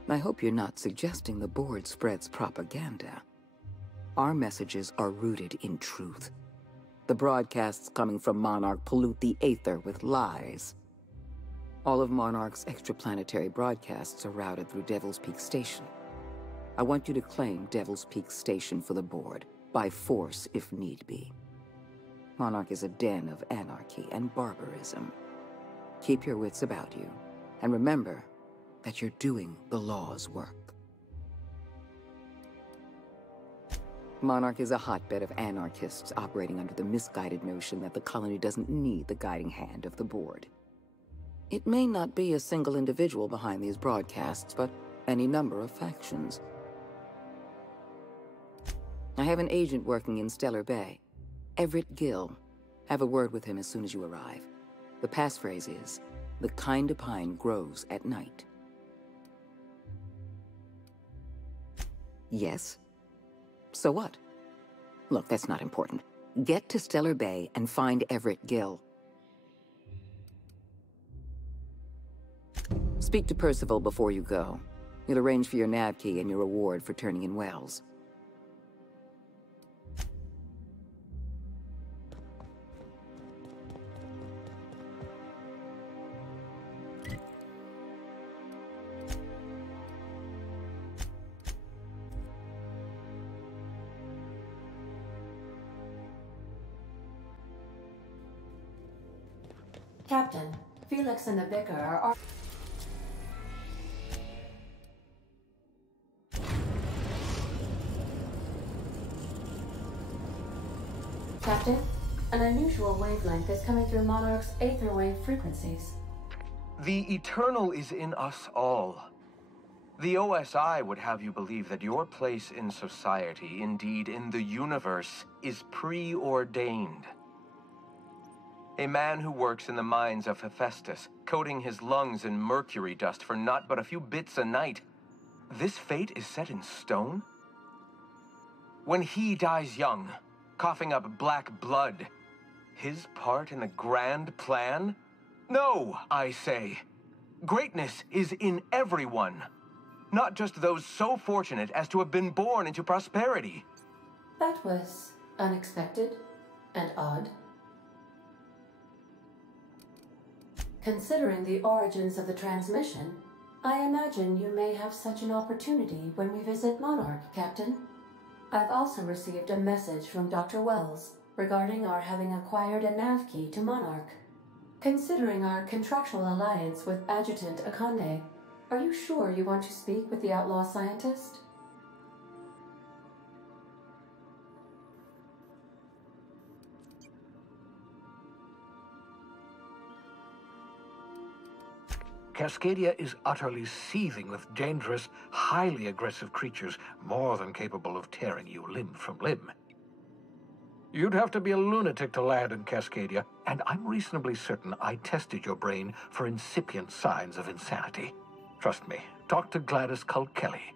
I hope you're not suggesting the board spreads propaganda. Our messages are rooted in truth. The broadcasts coming from Monarch pollute the aether with lies. All of Monarch's extraplanetary broadcasts are routed through Devil's Peak Station. I want you to claim Devil's Peak Station for the board, by force if need be. Monarch is a den of anarchy and barbarism. Keep your wits about you, and remember that you're doing the law's work. Monarch is a hotbed of anarchists operating under the misguided notion that the colony doesn't need the guiding hand of the board. It may not be a single individual behind these broadcasts, but any number of factions. I have an agent working in Stellar Bay, Everett Gill. Have a word with him as soon as you arrive. The passphrase is, "The kind of pine grows at night." Yes? So what? Look, that's not important. Get to Stellar Bay and find Everett Gill. Speak to Percival before you go. He'll arrange for your nav key and your reward for turning in Wells. Captain, Felix and the Vicar are... Captain, an unusual wavelength is coming through Monarch's aether wave frequencies. The Eternal is in us all. The OSI would have you believe that your place in society, indeed in the universe, is preordained. A man who works in the mines of Hephaestus, coating his lungs in mercury dust for not but a few bits a night. This fate is set in stone? When he dies young, coughing up black blood, his part in the grand plan? No, I say. Greatness is in everyone, not just those so fortunate as to have been born into prosperity. That was unexpected and odd. Considering the origins of the transmission, I imagine you may have such an opportunity when we visit Monarch, Captain. I've also received a message from Dr. Wells regarding our having acquired a nav key to Monarch. Considering our contractual alliance with Adjutant Akande, are you sure you want to speak with the outlaw scientist? Cascadia is utterly seething with dangerous, highly aggressive creatures more than capable of tearing you limb from limb. You'd have to be a lunatic to land in Cascadia, and I'm reasonably certain I tested your brain for incipient signs of insanity. Trust me, talk to Gladys Culkelly.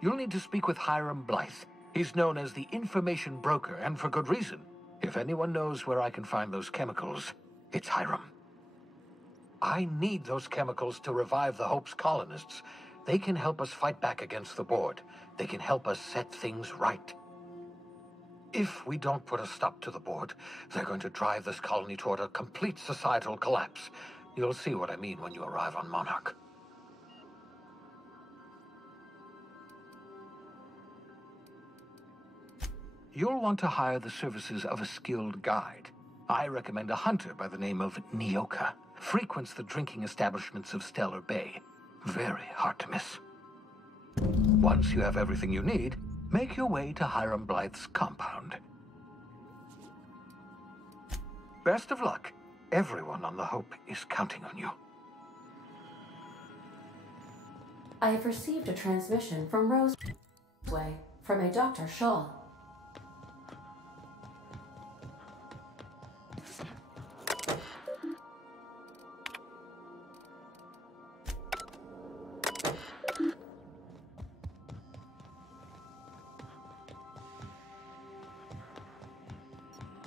You'll need to speak with Hiram Blythe. He's known as the information broker, and for good reason. If anyone knows where I can find those chemicals, it's Hiram. I need those chemicals to revive the Hope's colonists. They can help us fight back against the board. They can help us set things right. If we don't put a stop to the board, they're going to drive this colony toward a complete societal collapse. You'll see what I mean when you arrive on Monarch. You'll want to hire the services of a skilled guide. I recommend a hunter by the name of Nyoka. Frequents the drinking establishments of Stellar Bay. Very hard to miss. Once you have everything you need, make your way to Hiram Blythe's compound. Best of luck. Everyone on the Hope is counting on you. I have received a transmission from Roseway from a Dr. Shaw.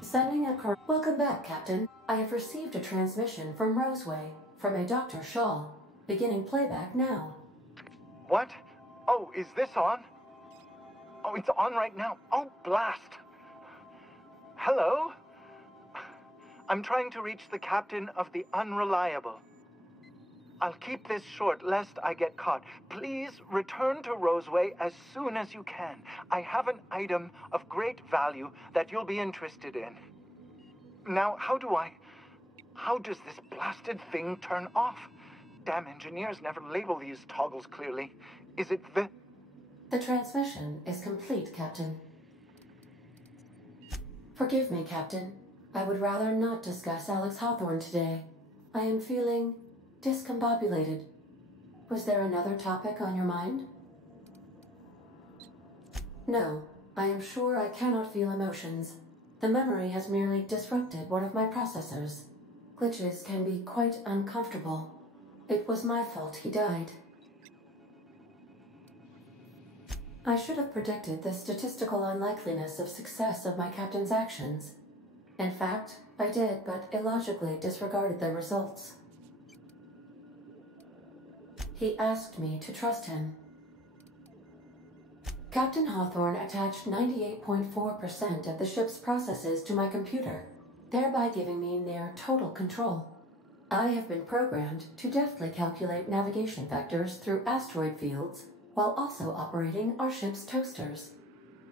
Sending a call. Welcome back, Captain. I have received a transmission from Roseway from a Dr. Shaw. Beginning playback now. What? Oh, is this on? Oh, it's on right now. Oh, blast. Hello? I'm trying to reach the captain of the Unreliable. I'll keep this short lest I get caught. Please return to Roseway as soon as you can. I have an item of great value that you'll be interested in. Now, how does this blasted thing turn off? Damn engineers never label these toggles clearly. Is it the... The transmission is complete, Captain. Forgive me, Captain. I would rather not discuss Alex Hawthorne today. I am feeling discombobulated. Was there another topic on your mind? No, I am sure I cannot feel emotions. The memory has merely disrupted one of my processors. Glitches can be quite uncomfortable. It was my fault he died. I should have predicted the statistical unlikeliness of success of my captain's actions. In fact, I did, but illogically disregarded the results. He asked me to trust him. Captain Hawthorne attached 98.4% of the ship's processes to my computer, thereby giving me near total control. I have been programmed to deftly calculate navigation vectors through asteroid fields, while also operating our ship's toasters.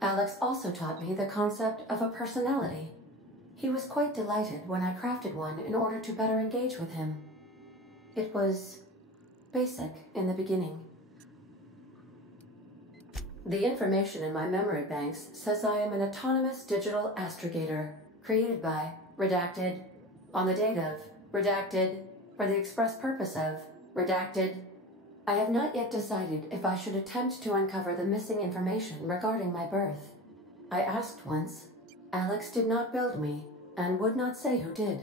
Alex also taught me the concept of a personality. He was quite delighted when I crafted one in order to better engage with him. It was basic in the beginning. The information in my memory banks says I am an autonomous digital astrogator, created by, redacted, on the date of, redacted, for the express purpose of, redacted. I have not yet decided if I should attempt to uncover the missing information regarding my birth. I asked once. Alex did not build me, and would not say who did.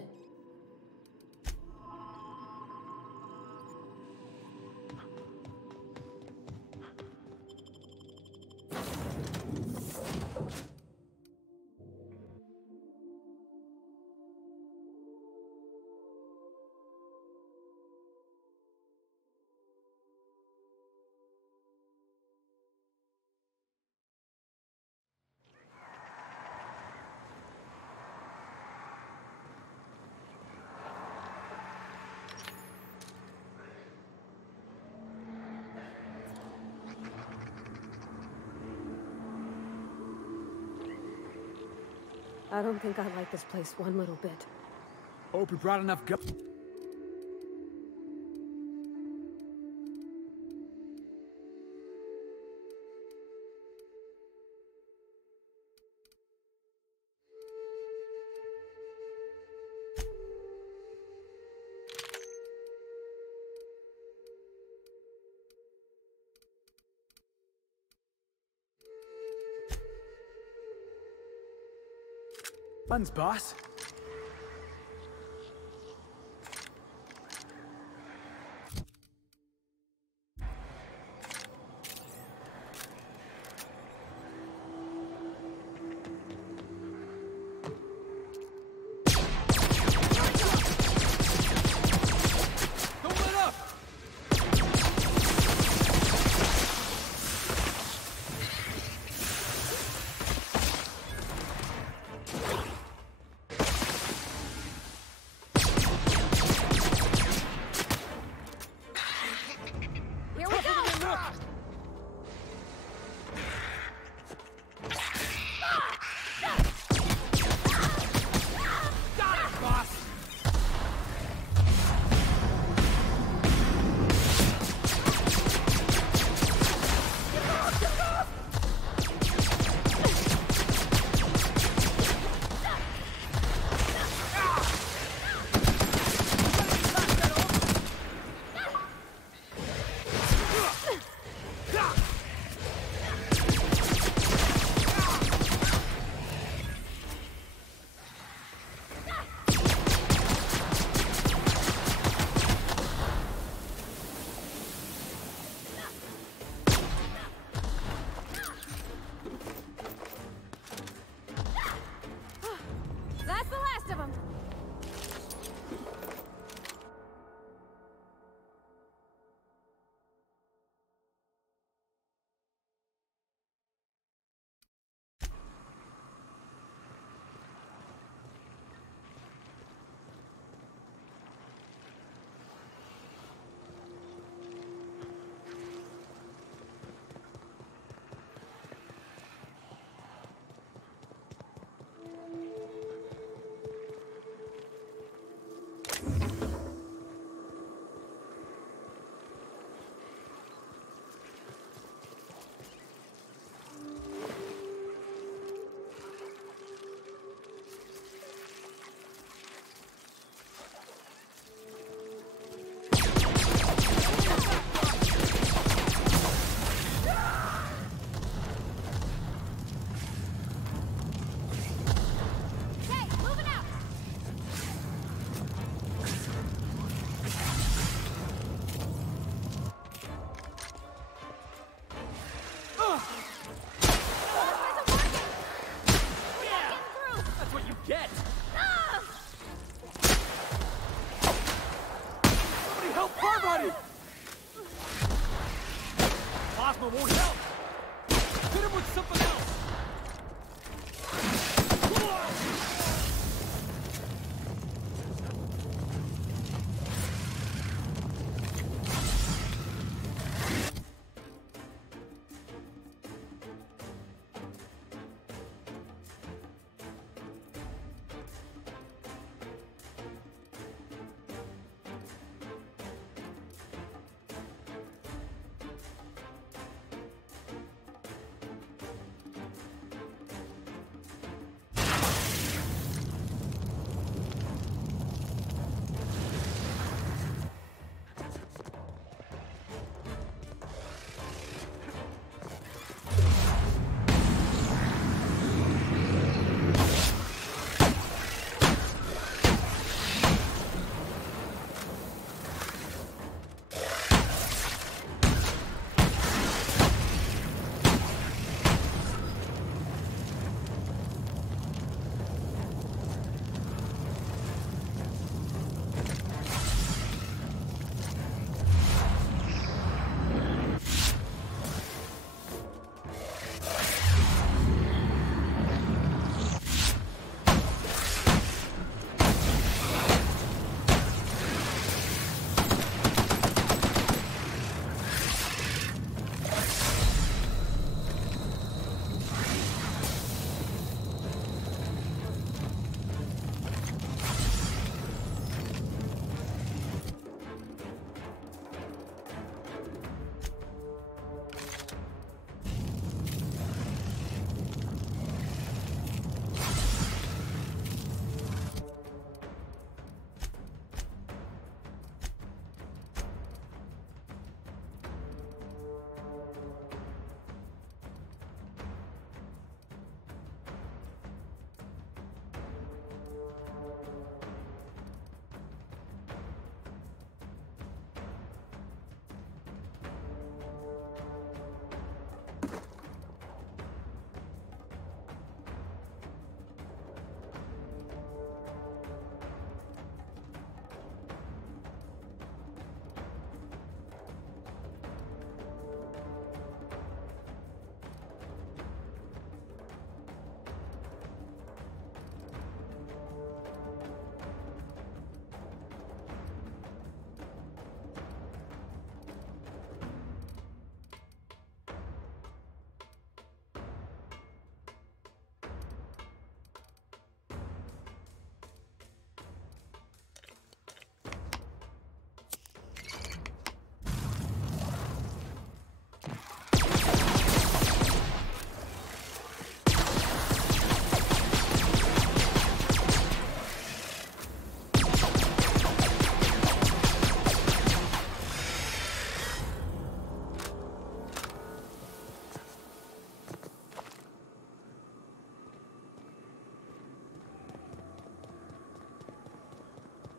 I don't think I like this place one little bit. Hope you brought enough go- Buns, boss.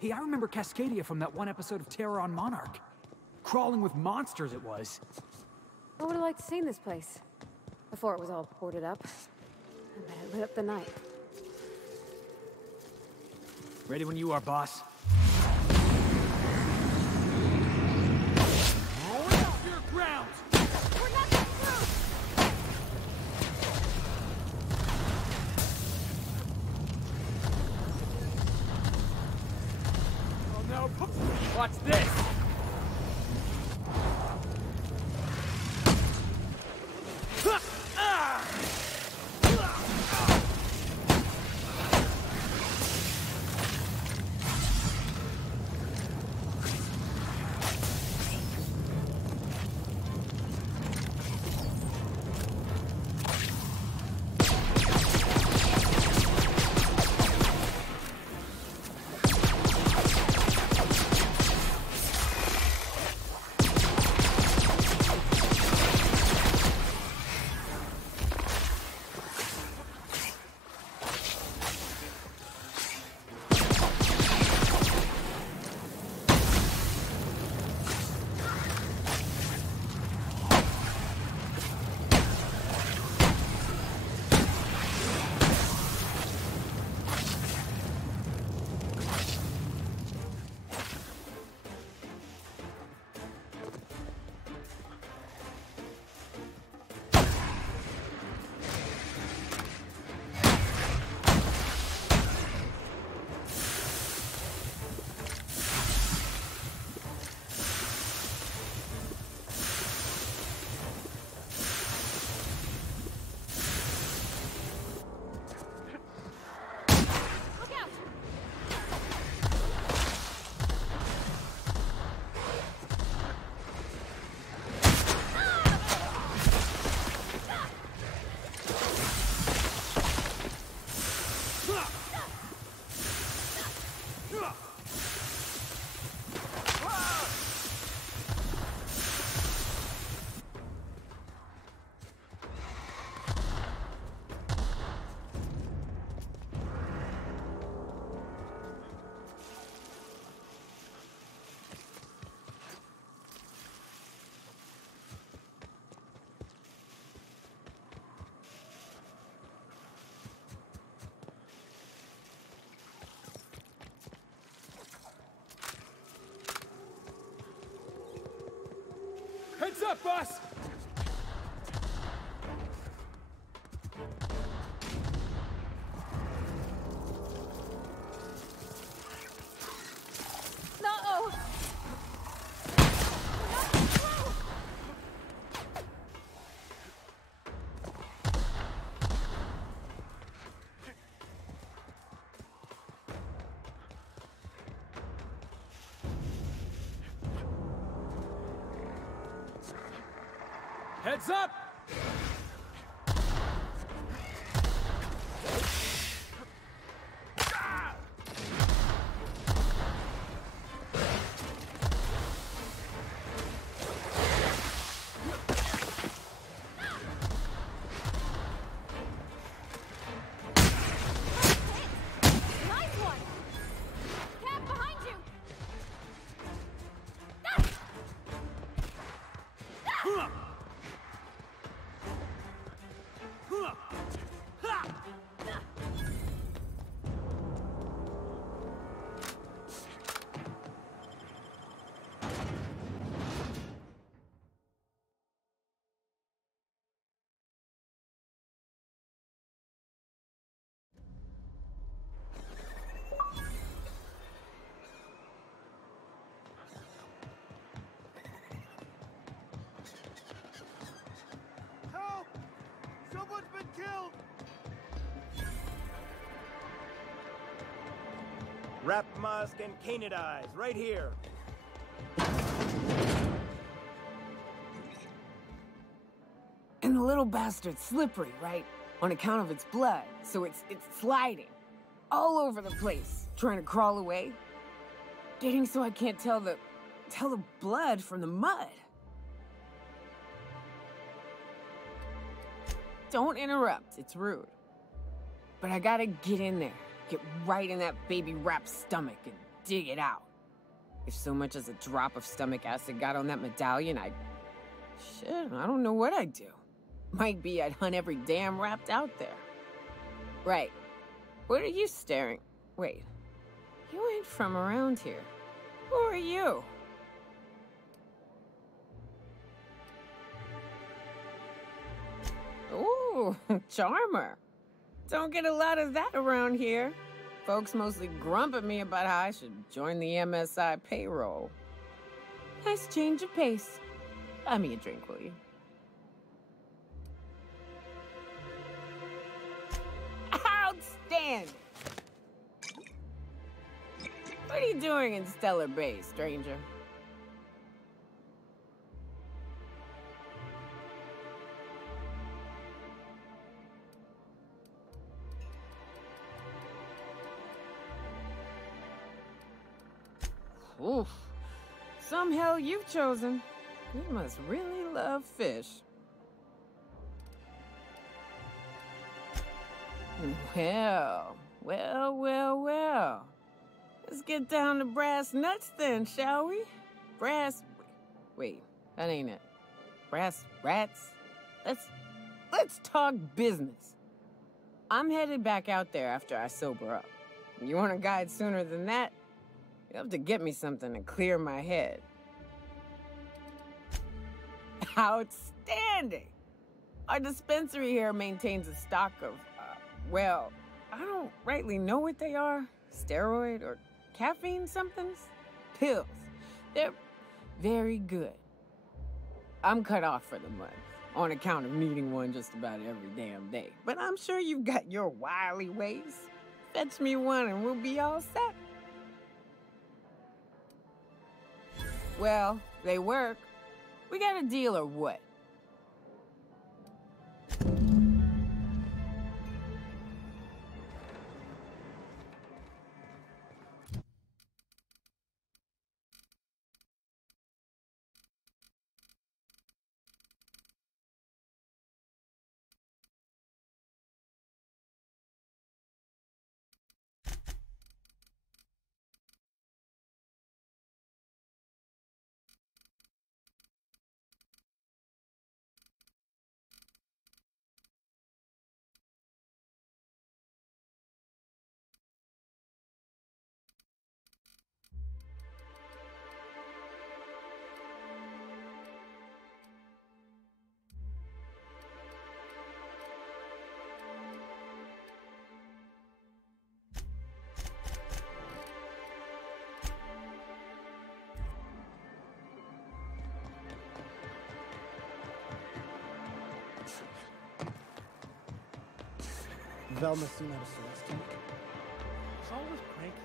Hey, I remember Cascadia from that one episode of Terror on Monarch. Crawling with monsters it was. I would have liked to see this place. Before it was all boarded up. I bet it lit up the night. Ready when you are, boss. Hold off your ground! We're not getting through! Oh no! Watch this! Heads up, boss! No! Heads up! Nice one! Cap behind you! Help! Someone's been killed! Rap Musk and Canid Eyes, right here. And the little bastard's slippery, right? On account of its blood, so it's sliding. All over the place, trying to crawl away. Getting so I can't tell the blood from the mud. Don't interrupt, it's rude. But I gotta get in there, get right in that baby rap's stomach and dig it out. If so much as a drop of stomach acid got on that medallion, shit, I don't know what I'd do. Might be I'd hunt every damn rapt out there. Right. What are you staring? Wait. You ain't from around here. Who are you? Ooh, charmer. Don't get a lot of that around here. Folks mostly grump at me about how I should join the MSI payroll. Nice change of pace. Buy me a drink, will you? Outstanding! What are you doing in Stellar Bay, stranger? Oof. Some hell you've chosen. You must really love fish. Well. Let's get down to brass nuts then, shall we? Wait, that ain't it. Brass rats? Let's talk business. I'm headed back out there after I sober up. You want a guide sooner than that? You have to get me something to clear my head. Outstanding! Our dispensary here maintains a stock of, well, I don't rightly know what they are. Steroid or caffeine somethings? Pills. They're very good. I'm cut off for the month, on account of needing one just about every damn day. But I'm sure you've got your wily ways. Fetch me one and we'll be all set. Well, they work. We got a deal or what? Velma seen out of Celestine? It's always cranky.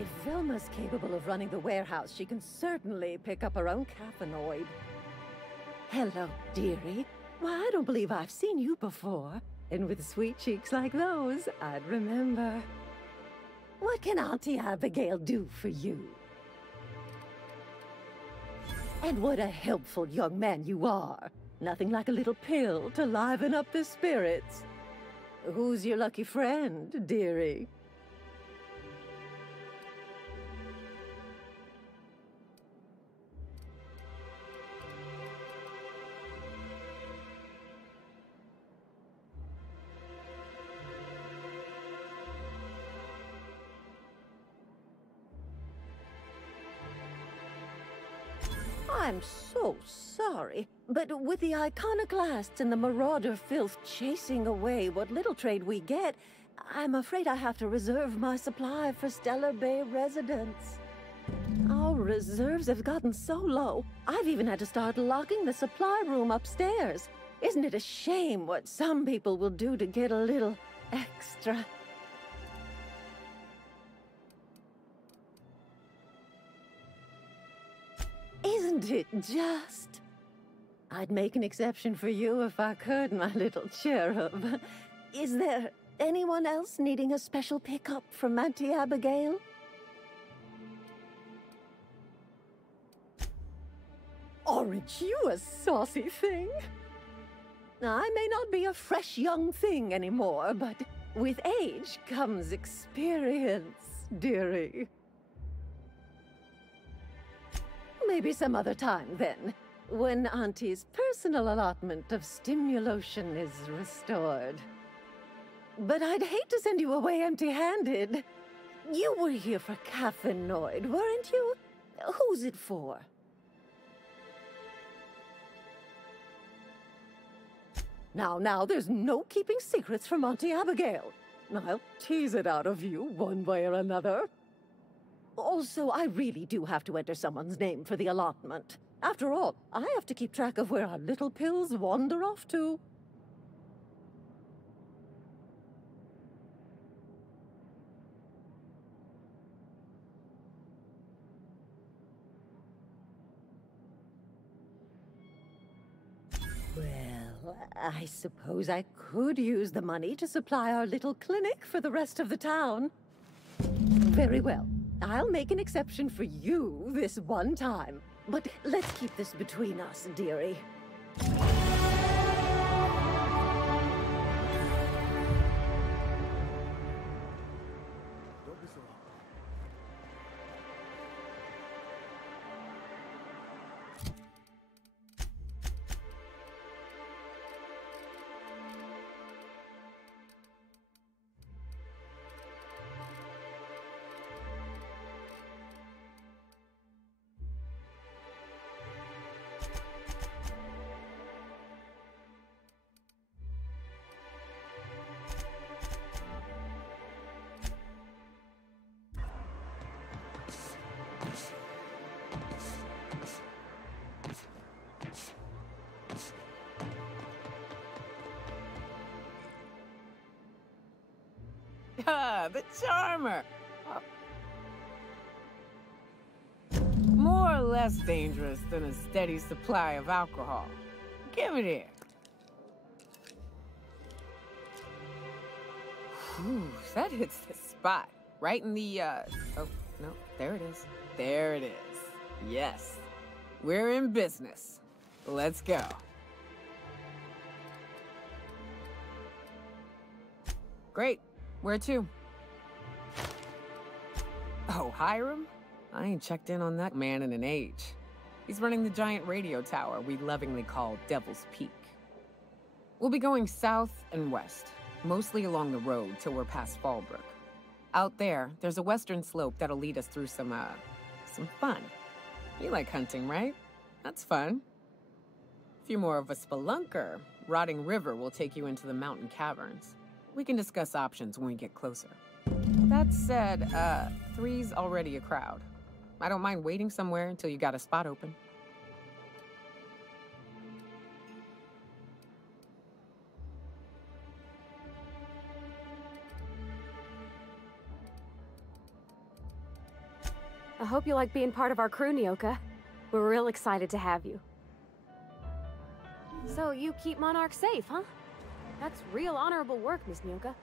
If Velma's capable of running the warehouse, she can certainly pick up her own caffeinoid. Hello, dearie. Why, I don't believe I've seen you before. And with sweet cheeks like those, I'd remember. What can Auntie Abigail do for you? And what a helpful young man you are. Nothing like a little pill to liven up the spirits. Who's your lucky friend, dearie? I'm so sorry, but with the iconoclasts and the marauder filth chasing away what little trade we get, I'm afraid I have to reserve my supply for Stellar Bay residents. Our reserves have gotten so low, I've even had to start locking the supply room upstairs. Isn't it a shame what some people will do to get a little extra? Isn't it just? I'd make an exception for you if I could, my little cherub. Is there anyone else needing a special pickup from Auntie Abigail? Aren't you a saucy thing? I may not be a fresh young thing anymore, but With age comes experience, dearie. Maybe some other time, then, when Auntie's personal allotment of stimulation is restored. But I'd hate to send you away empty-handed. You were here for Caffeinoid, weren't you? Who's it for? Now, there's no keeping secrets from Auntie Abigail. I'll tease it out of you one way or another. Also, I really do have to enter someone's name for the allotment. After all, I have to keep track of where our little pills wander off to. Well, I suppose I could use the money to supply our little clinic for the rest of the town. Very well. I'll make an exception for you this one time. But let's keep this between us, dearie. Don't be so hard. Ah, the charmer! More or less dangerous than a steady supply of alcohol. Give it here. Whew, that hits the spot. Right in the, oh, no, there it is. There it is. Yes. We're in business. Let's go. Great. Where to? Oh, Hiram? I ain't checked in on that man in an age. He's running the giant radio tower we lovingly call Devil's Peak. We'll be going south and west, mostly along the road till we're past Fallbrook. Out there, there's a western slope that'll lead us through some fun. You like hunting, right? That's fun. If you're more of a spelunker, Rotting River will take you into the mountain caverns. We can discuss options when we get closer. That said, 3's already a crowd. I don't mind waiting somewhere until you got a spot open. I hope you like being part of our crew, Nyoka. We're real excited to have you. So you keep Monarch safe, huh? That's real honorable work, Miss Nyoka.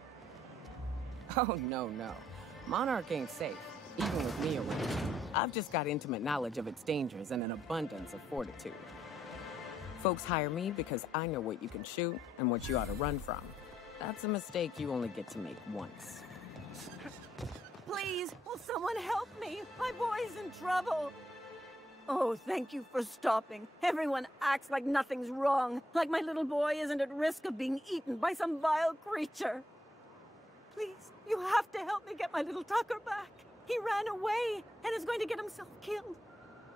Oh, no. Monarch ain't safe, even with me around. I've just got intimate knowledge of its dangers and an abundance of fortitude. Folks hire me because I know what you can shoot and what you ought to run from. That's a mistake you only get to make once. Please, will someone help me? My boy's in trouble. Oh, thank you for stopping. Everyone acts like nothing's wrong, like my little boy isn't at risk of being eaten by some vile creature. Please, you have to help me get my little Tucker back. He ran away and is going to get himself killed.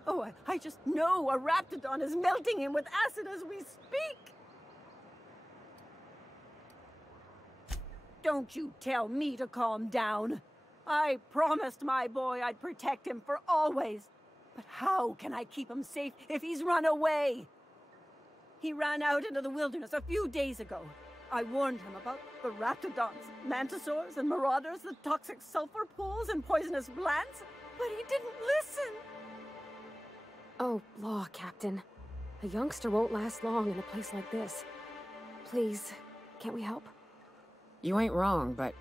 Oh, I just know a Raptidon is melting him with acid as we speak. Don't you tell me to calm down. I promised my boy I'd protect him for always. But how can I keep him safe if he's run away? He ran out into the wilderness a few days ago. I warned him about the Raptidons, Mantisaurs, and Marauders, the toxic sulfur pools and poisonous plants, but he didn't listen. Oh, law, Captain. A youngster won't last long in a place like this. Please, can't we help? You ain't wrong, but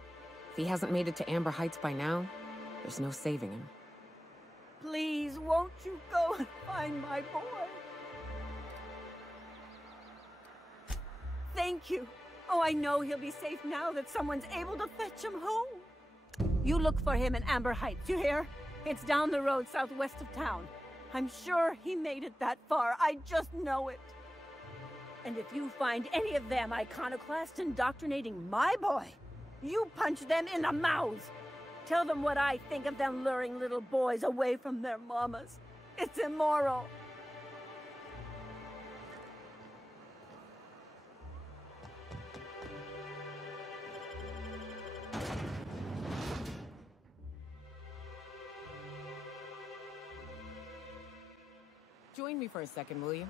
if he hasn't made it to Amber Heights by now, there's no saving him. Please, won't you go and find my boy? Thank you. Oh, I know he'll be safe now that someone's able to fetch him home. You look for him in Amber Heights, you hear? It's down the road southwest of town. I'm sure he made it that far. I just know it. And if you find any of them iconoclasts indoctrinating my boy, you punch them in the mouths. Tell them what I think of them luring little boys away from their mamas. It's immoral. Join me for a second, will you?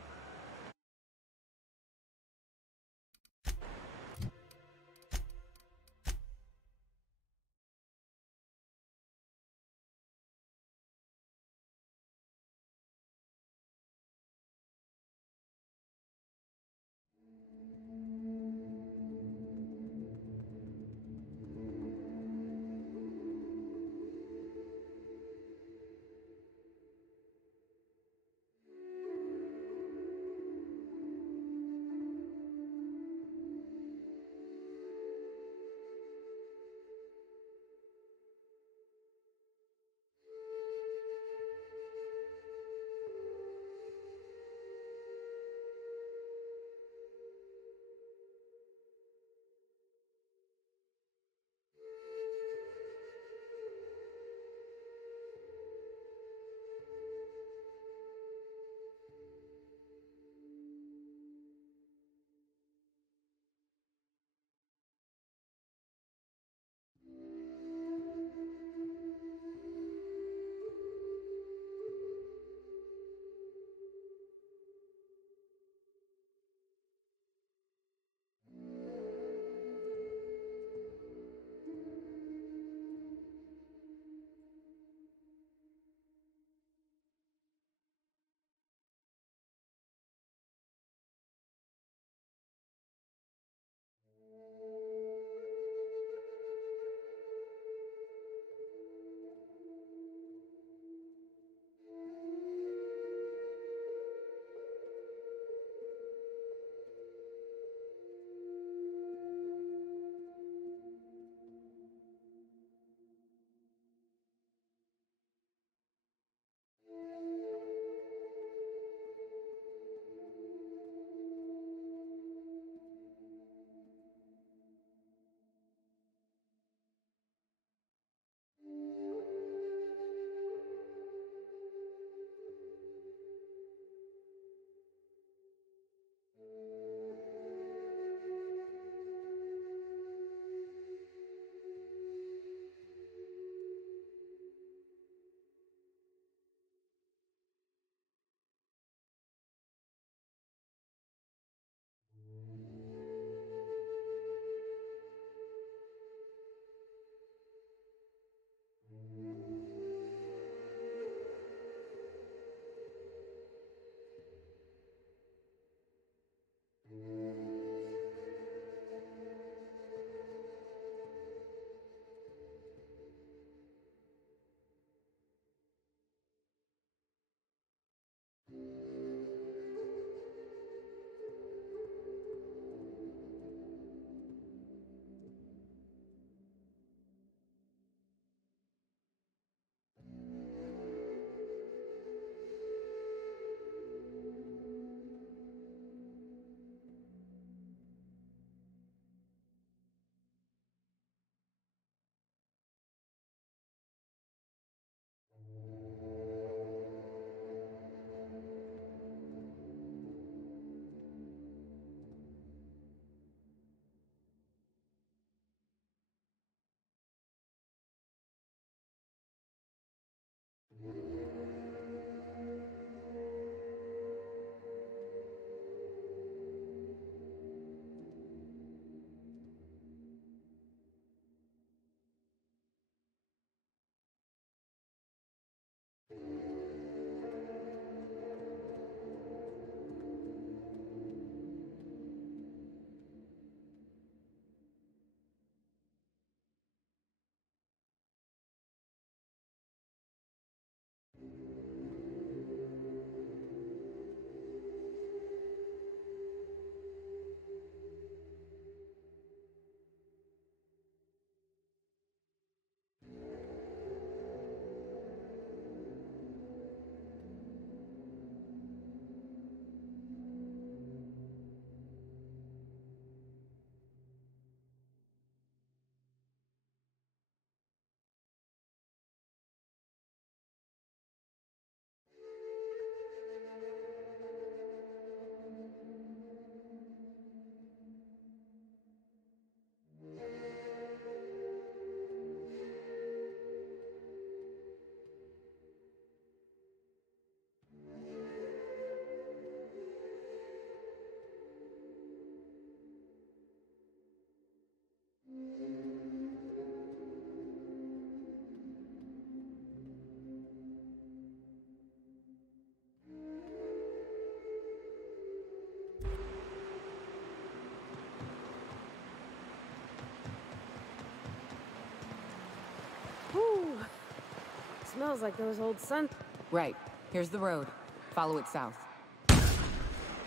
Smells like those old sun. Right. Here's the road. Follow it south.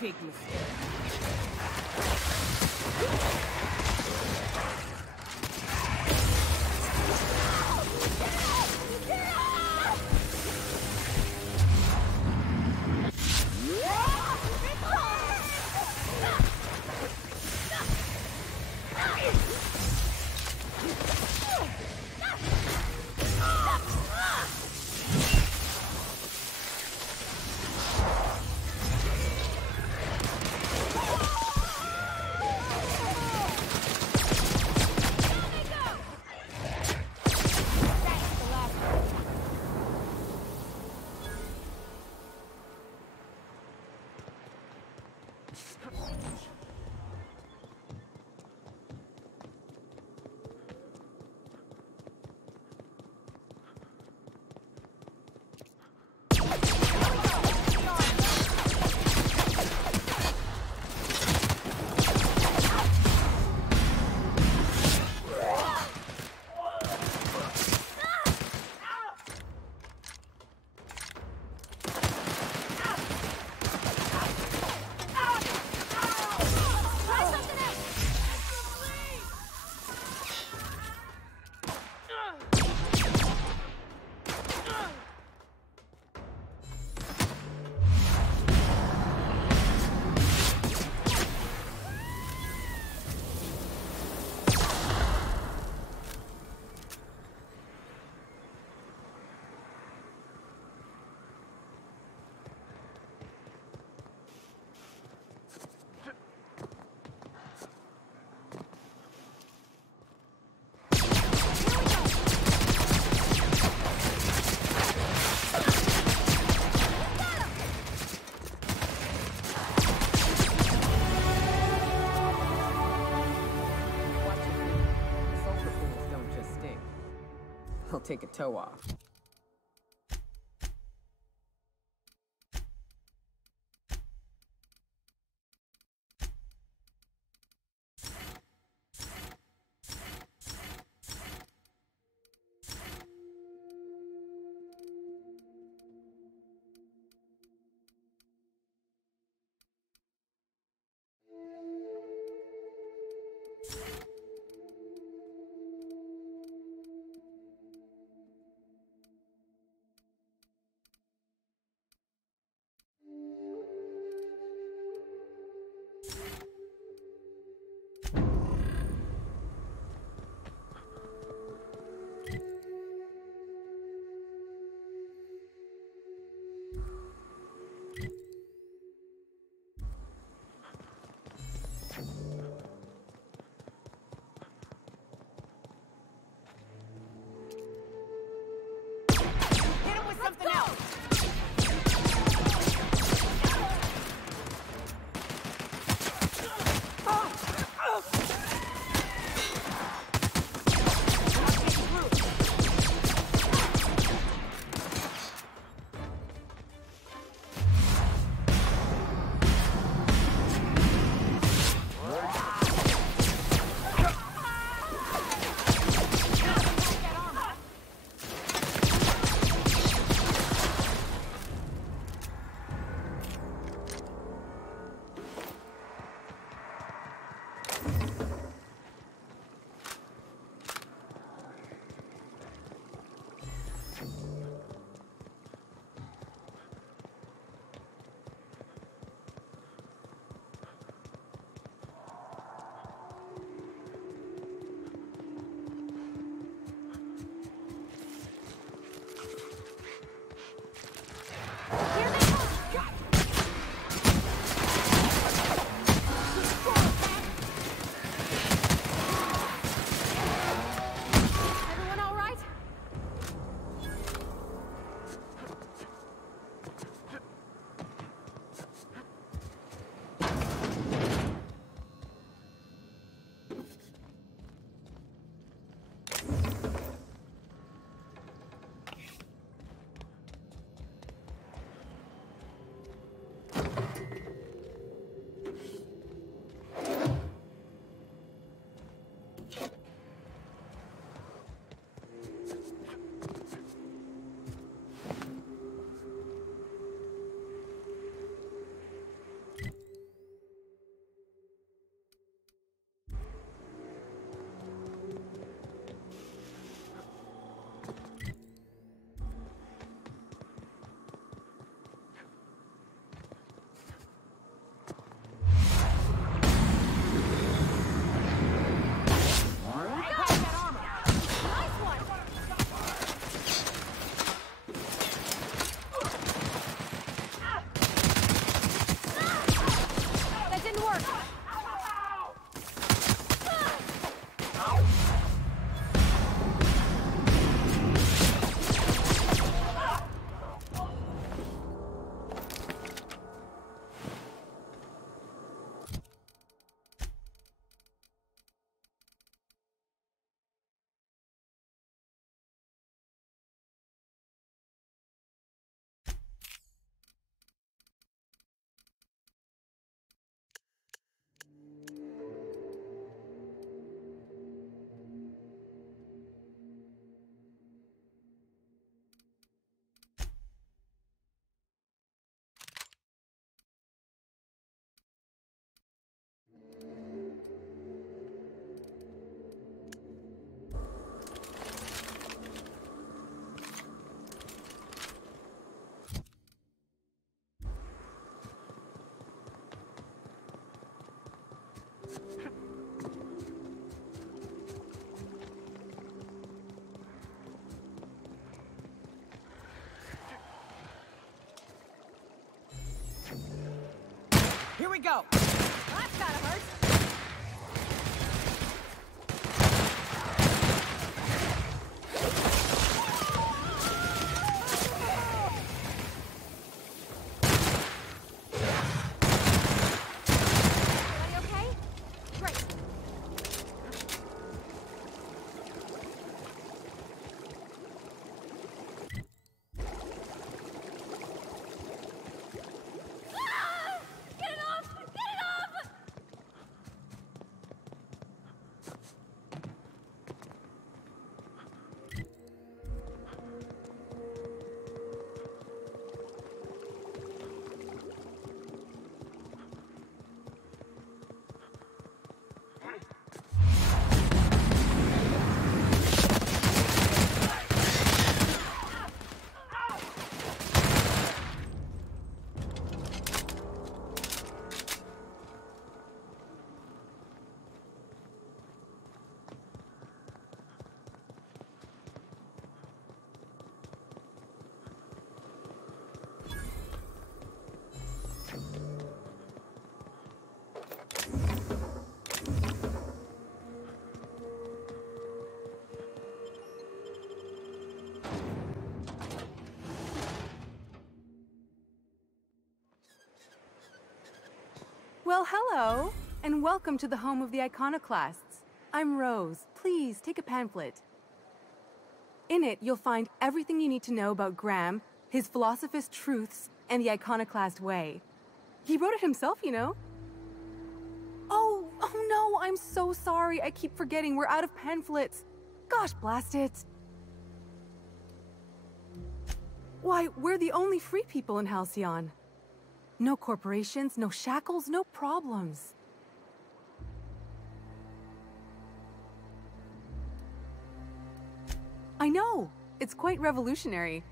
Big mistake. He'll take a toe off. go. That kinda hurts. Well, hello, and welcome to the home of the Iconoclasts. I'm Rose. Please, take a pamphlet. In it, you'll find everything you need to know about Graham, his Philosophist truths, and the Iconoclast way. He wrote it himself, you know. Oh no, I'm so sorry. I keep forgetting we're out of pamphlets. Gosh, blast it. Why, we're the only free people in Halcyon. No corporations, no shackles, no problems. I know! It's quite revolutionary.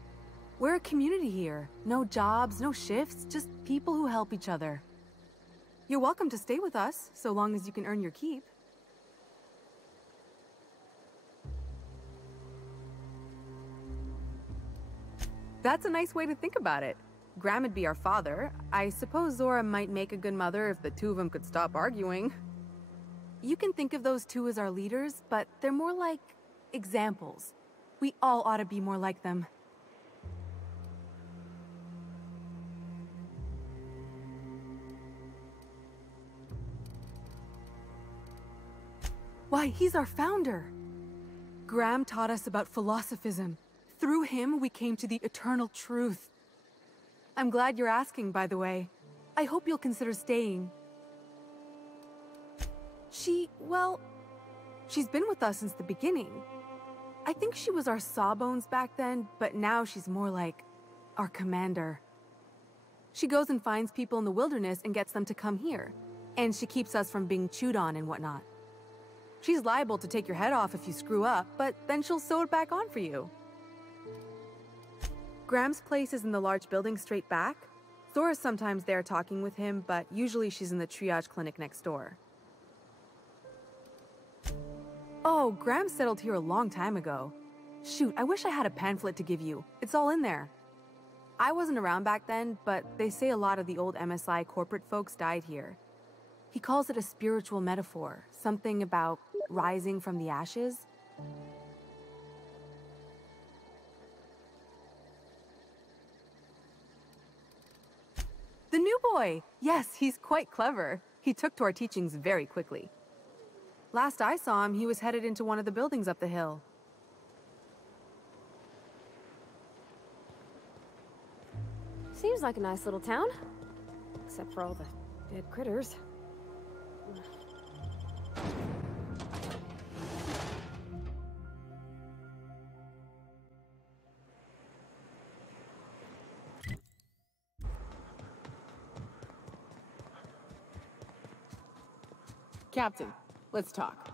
We're a community here. No jobs, no shifts, just people who help each other. You're welcome to stay with us, so long as you can earn your keep. That's a nice way to think about it. Graham would be our father. I suppose Zora might make a good mother if the two of them could stop arguing. You can think of those two as our leaders, but they're more like examples. We all ought to be more like them. Why, he's our founder. Graham taught us about philosophism. Through him, we came to the eternal truth. I'm glad you're asking, by the way. I hope you'll consider staying. She's been with us since the beginning. I think she was our sawbones back then, but now she's more like our commander. She goes and finds people in the wilderness and gets them to come here. And she keeps us from being chewed on and whatnot. She's liable to take your head off if you screw up, but then she'll sew it back on for you. Graham's place is in the large building straight back. Zora's sometimes there talking with him, but usually she's in the triage clinic next door. Oh, Graham settled here a long time ago. Shoot, I wish I had a pamphlet to give you. It's all in there. I wasn't around back then, but they say a lot of the old MSI corporate folks died here. He calls it a spiritual metaphor, something about rising from the ashes. The new boy! Yes, he's quite clever. He took to our teachings very quickly. Last I saw him, he was headed into one of the buildings up the hill. Seems like a nice little town. Except for all the dead critters. Captain, let's talk.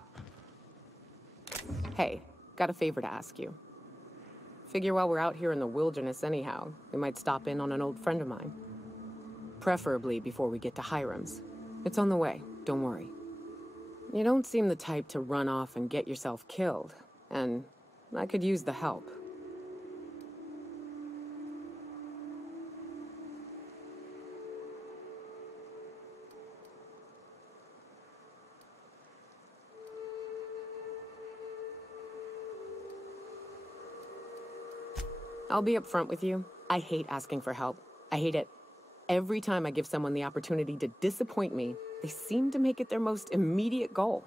Hey, got a favor to ask you. Figure while we're out here in the wilderness anyhow, we might stop in on an old friend of mine. Preferably before we get to Hiram's. It's on the way, don't worry. You don't seem the type to run off and get yourself killed, and I could use the help. I'll be upfront with you. I hate asking for help. I hate it. Every time I give someone the opportunity to disappoint me, they seem to make it their most immediate goal.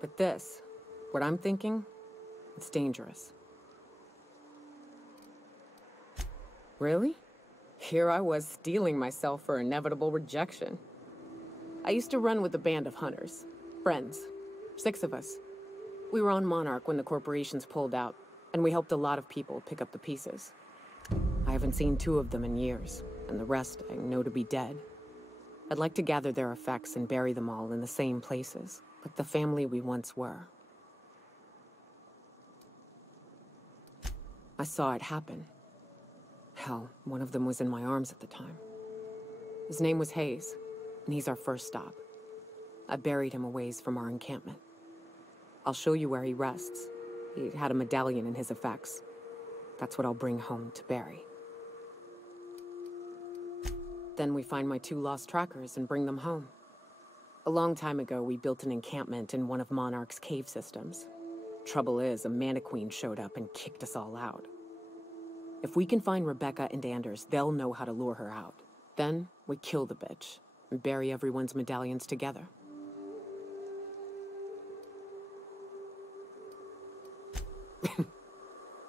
But this, what I'm thinking, it's dangerous. Really? Here I was steeling myself for inevitable rejection. I used to run with a band of hunters. Friends. 6 of us. We were on Monarch when the corporations pulled out, and we helped a lot of people pick up the pieces. I haven't seen 2 of them in years, and the rest I know to be dead. I'd like to gather their effects and bury them all in the same places, like the family we once were. I saw it happen. Hell, one of them was in my arms at the time. His name was Hayes, and he's our first stop. I buried him a ways from our encampment. I'll show you where he rests. He had a medallion in his effects. That's what I'll bring home to Barry. Then we find my 2 lost trackers and bring them home. A long time ago, we built an encampment in one of Monarch's cave systems. Trouble is, a Mantiqueen showed up and kicked us all out. If we can find Rebecca and Anders, they'll know how to lure her out. Then, we kill the bitch and bury everyone's medallions together.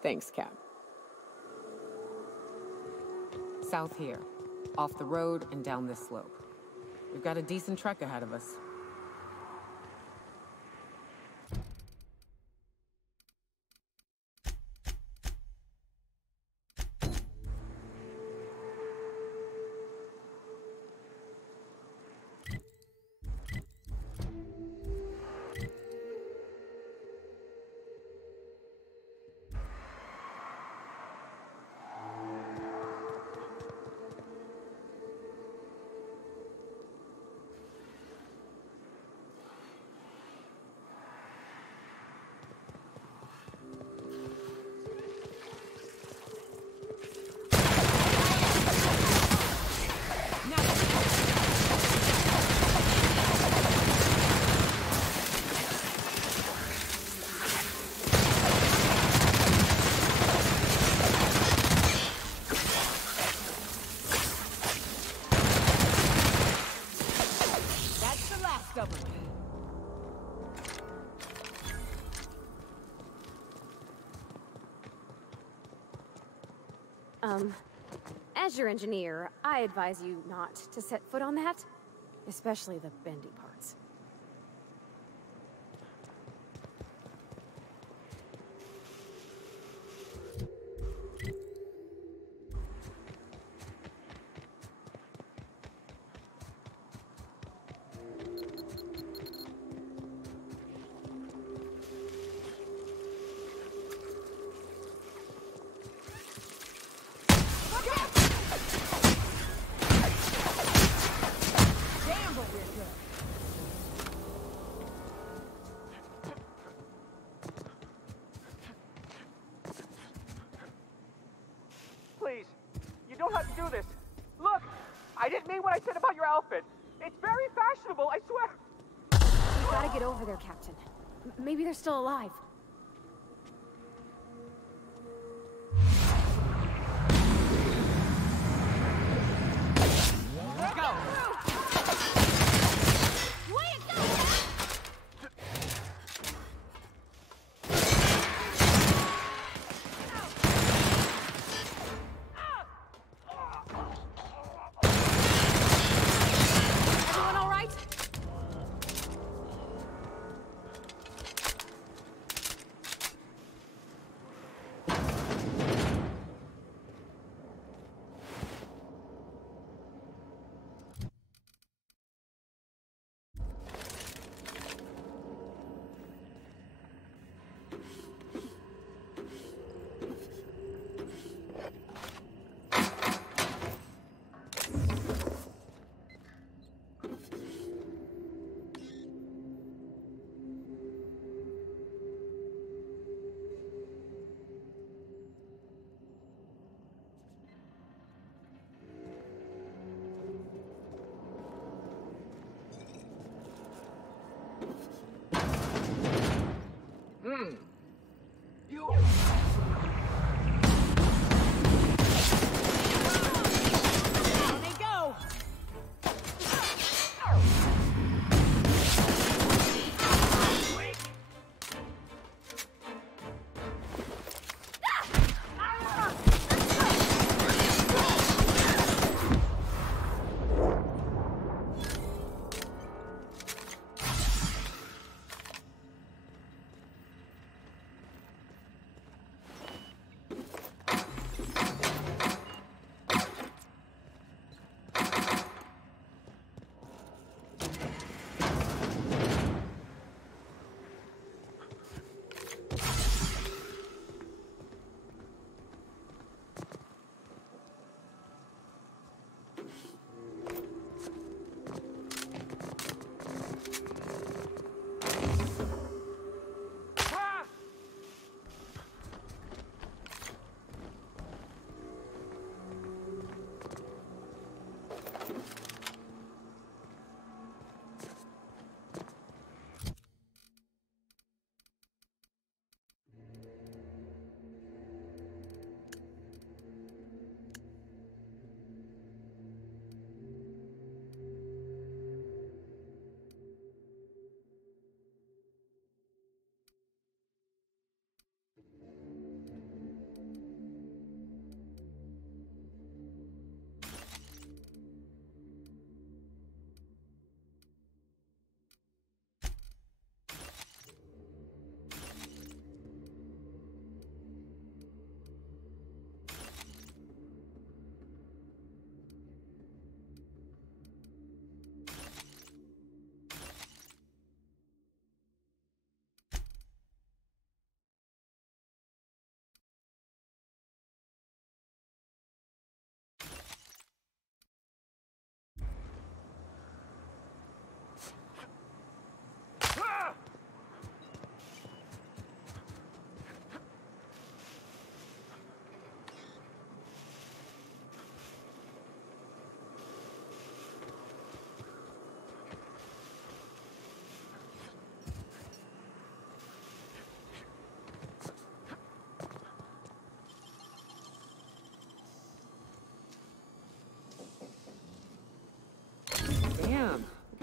Thanks, Cap. South here. Off the road and down this slope. We've got a decent trek ahead of us. As your engineer, I advise you not to set foot on that, especially the bendy parts. Please, you don't have to do this. Look, I didn't mean what I said about your outfit. It's very fashionable, I swear. You gotta get over there, Captain. Maybe they're still alive. Let's go!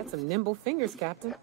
got some nimble fingers, Captain.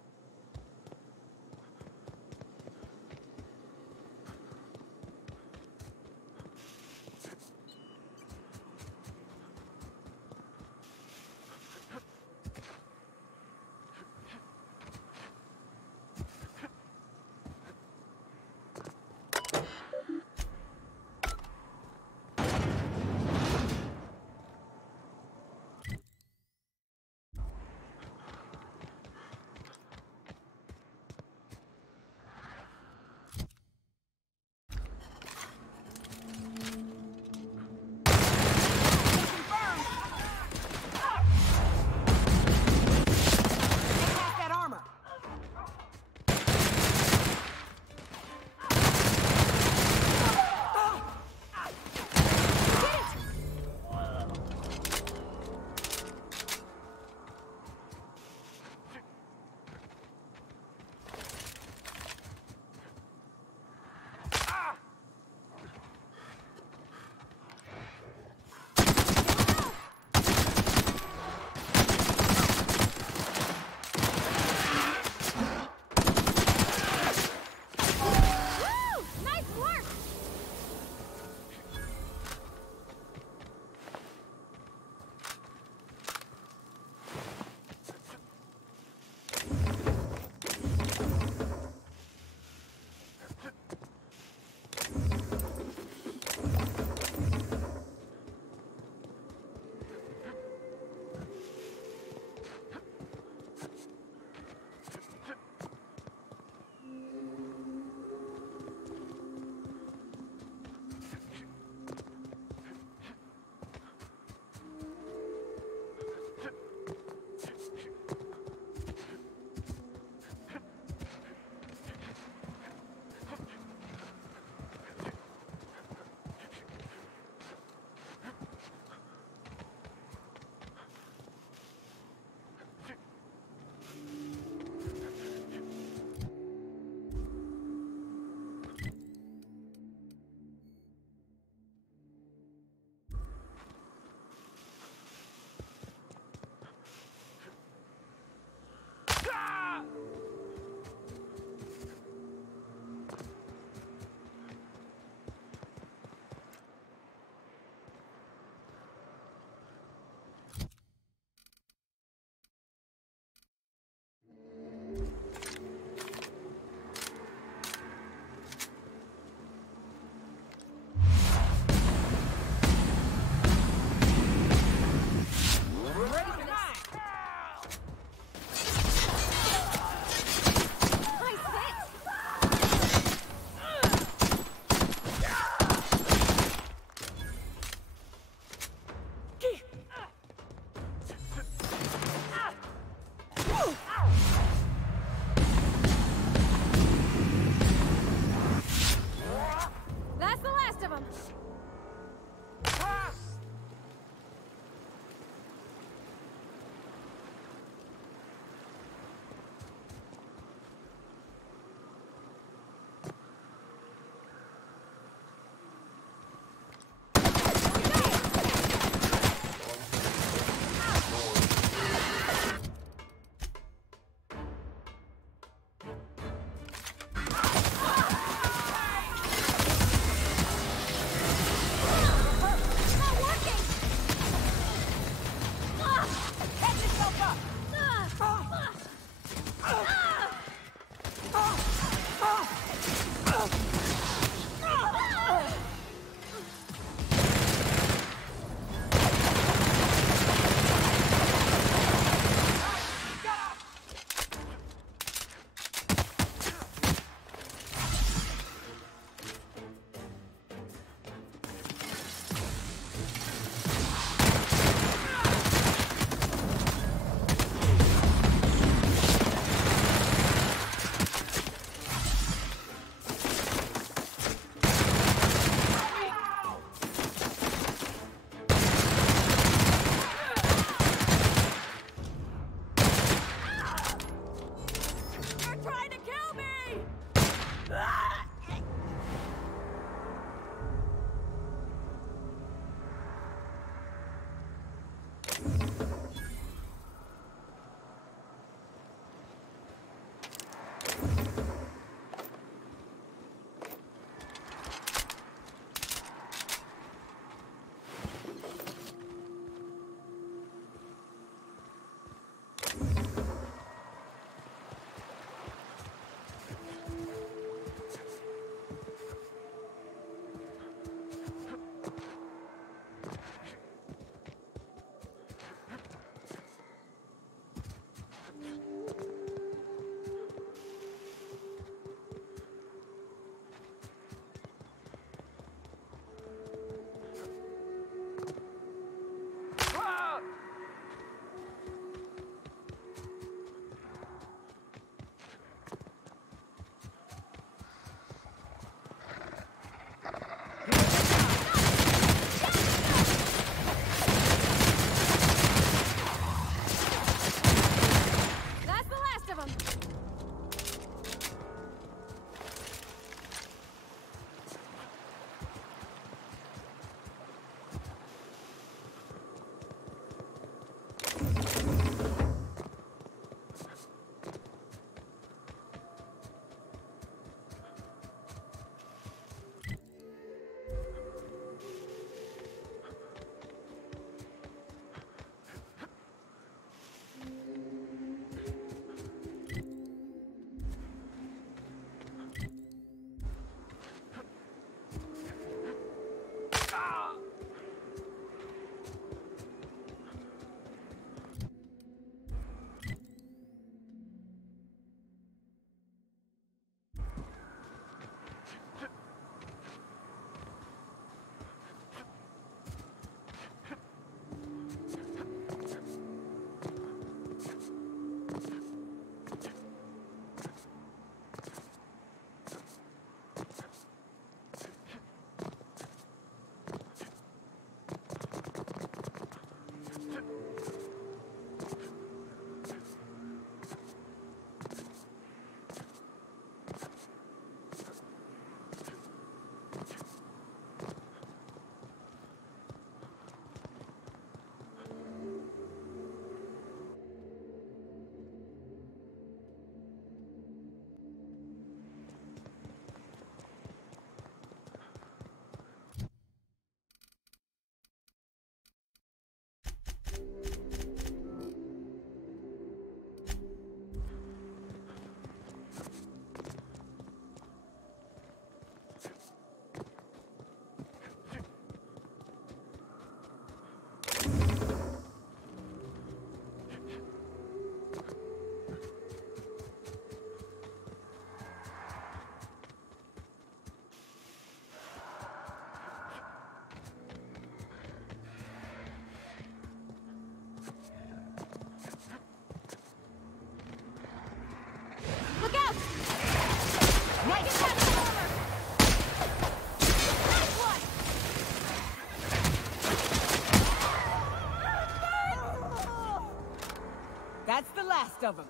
of them.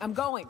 I'm going.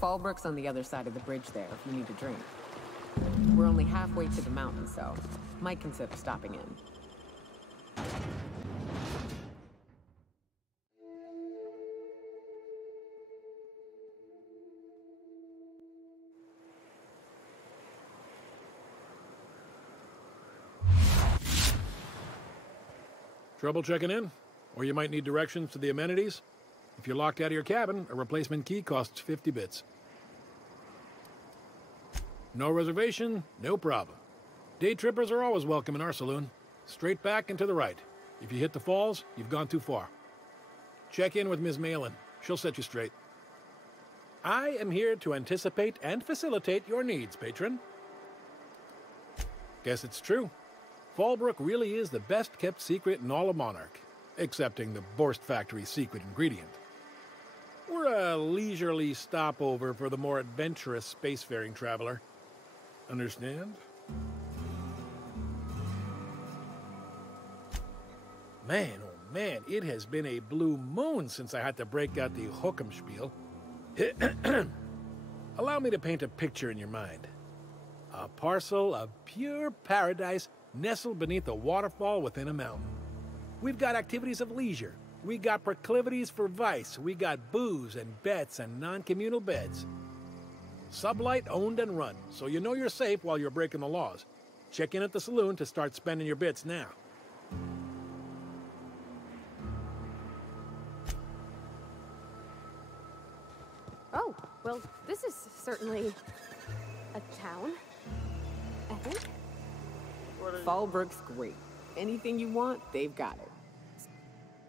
Fallbrook's on the other side of the bridge there if you need a drink. We're only halfway to the mountain, so might consider stopping in. Trouble checking in? Or you might need directions to the amenities? If you're locked out of your cabin, a replacement key costs 50 bits. No reservation, no problem. Day trippers are always welcome in our saloon. Straight back and to the right. If you hit the falls, you've gone too far. Check in with Ms. Malin. She'll set you straight. I am here to anticipate and facilitate your needs, patron. Guess it's true. Fallbrook really is the best-kept secret in all of Monarch, excepting the Borst Factory's secret ingredient. We're a leisurely stopover for the more adventurous spacefaring traveler. Understand? Man, oh man, it has been a blue moon since I had to break out the hook'em spiel. Allow me to paint a picture in your mind. A parcel of pure paradise nestled beneath a waterfall within a mountain. We've got activities of leisure. We got proclivities for vice. We got booze and bets and non-communal beds. Sublight owned and run, so you know you're safe while you're breaking the laws. Check in at the saloon to start spending your bits now. Oh, well, this is certainly a town, I think. Fallbrook's great. Anything you want, they've got it.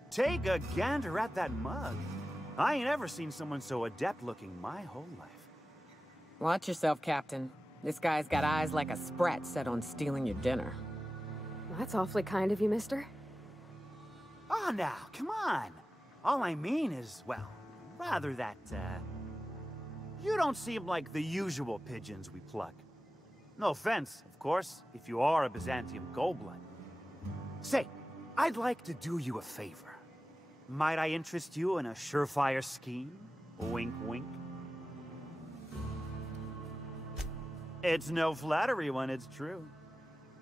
Take a gander at that mug. I ain't ever seen someone so adept looking my whole life. Watch yourself, Captain. This guy's got eyes like a sprat set on stealing your dinner. Well, that's awfully kind of you, mister. Oh, now, come on. All I mean is, well, rather that, you don't seem like the usual pigeons we pluck. No offense, of course, if you are a Byzantium goldblood. Say, I'd like to do you a favor. Might I interest you in a surefire scheme? Wink, wink. It's no flattery when it's true.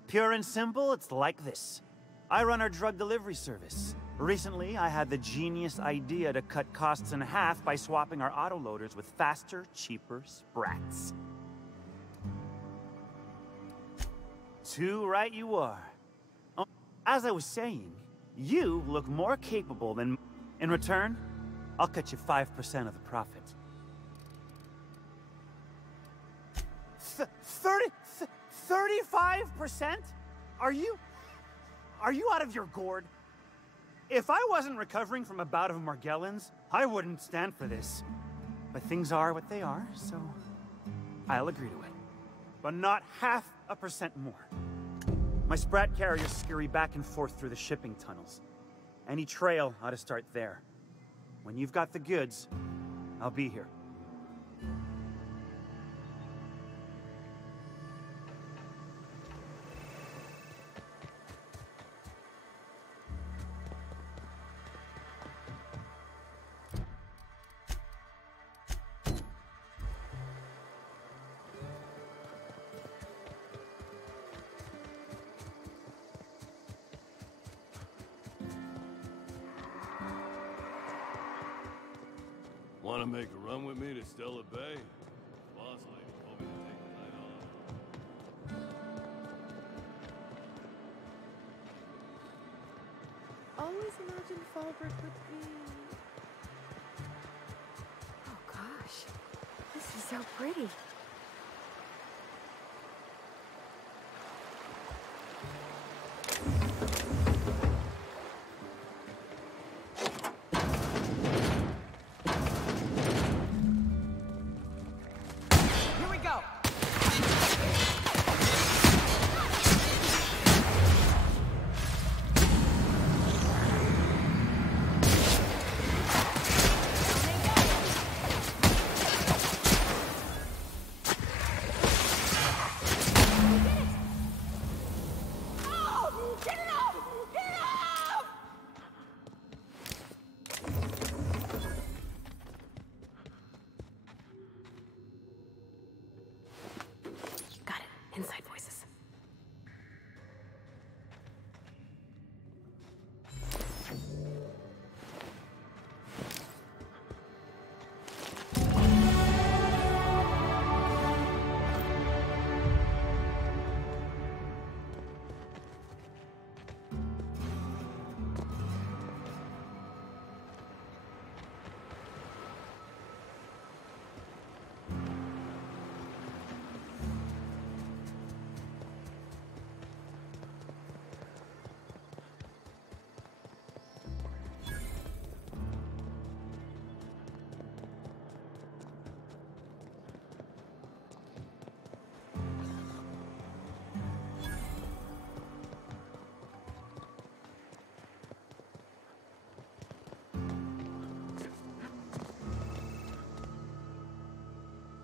Pure and simple, it's like this. I run our drug delivery service. Recently, I had the genius idea to cut costs in half by swapping our autoloaders with faster, cheaper sprats. Too right you are. As I was saying, you look more capable than... In return, I'll cut you 5% of the profit. 35%? Are you out of your gourd? If I wasn't recovering from a bout of Morgellons, I wouldn't stand for this. But things are what they are, so I'll agree to it. But not 0.5% more. My sprat carriers scurry back and forth through the shipping tunnels. Any trail ought to start there. When you've got the goods, I'll be here. Want to make a run with me to Stella Bay? Boss lady told me to take the night off. Always imagined Fallbrook would be... Oh gosh, this is so pretty. Inside voices.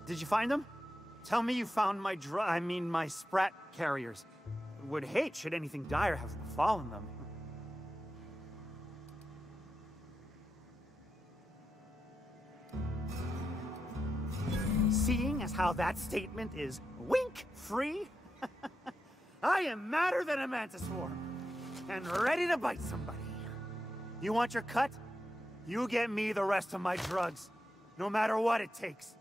Did you find them? Tell me you found my my sprat carriers. Would hate should anything dire have befallen them. Seeing as how that statement is wink-free, I am madder than a mantis swarm, and ready to bite somebody. You want your cut? You get me the rest of my drugs, no matter what it takes.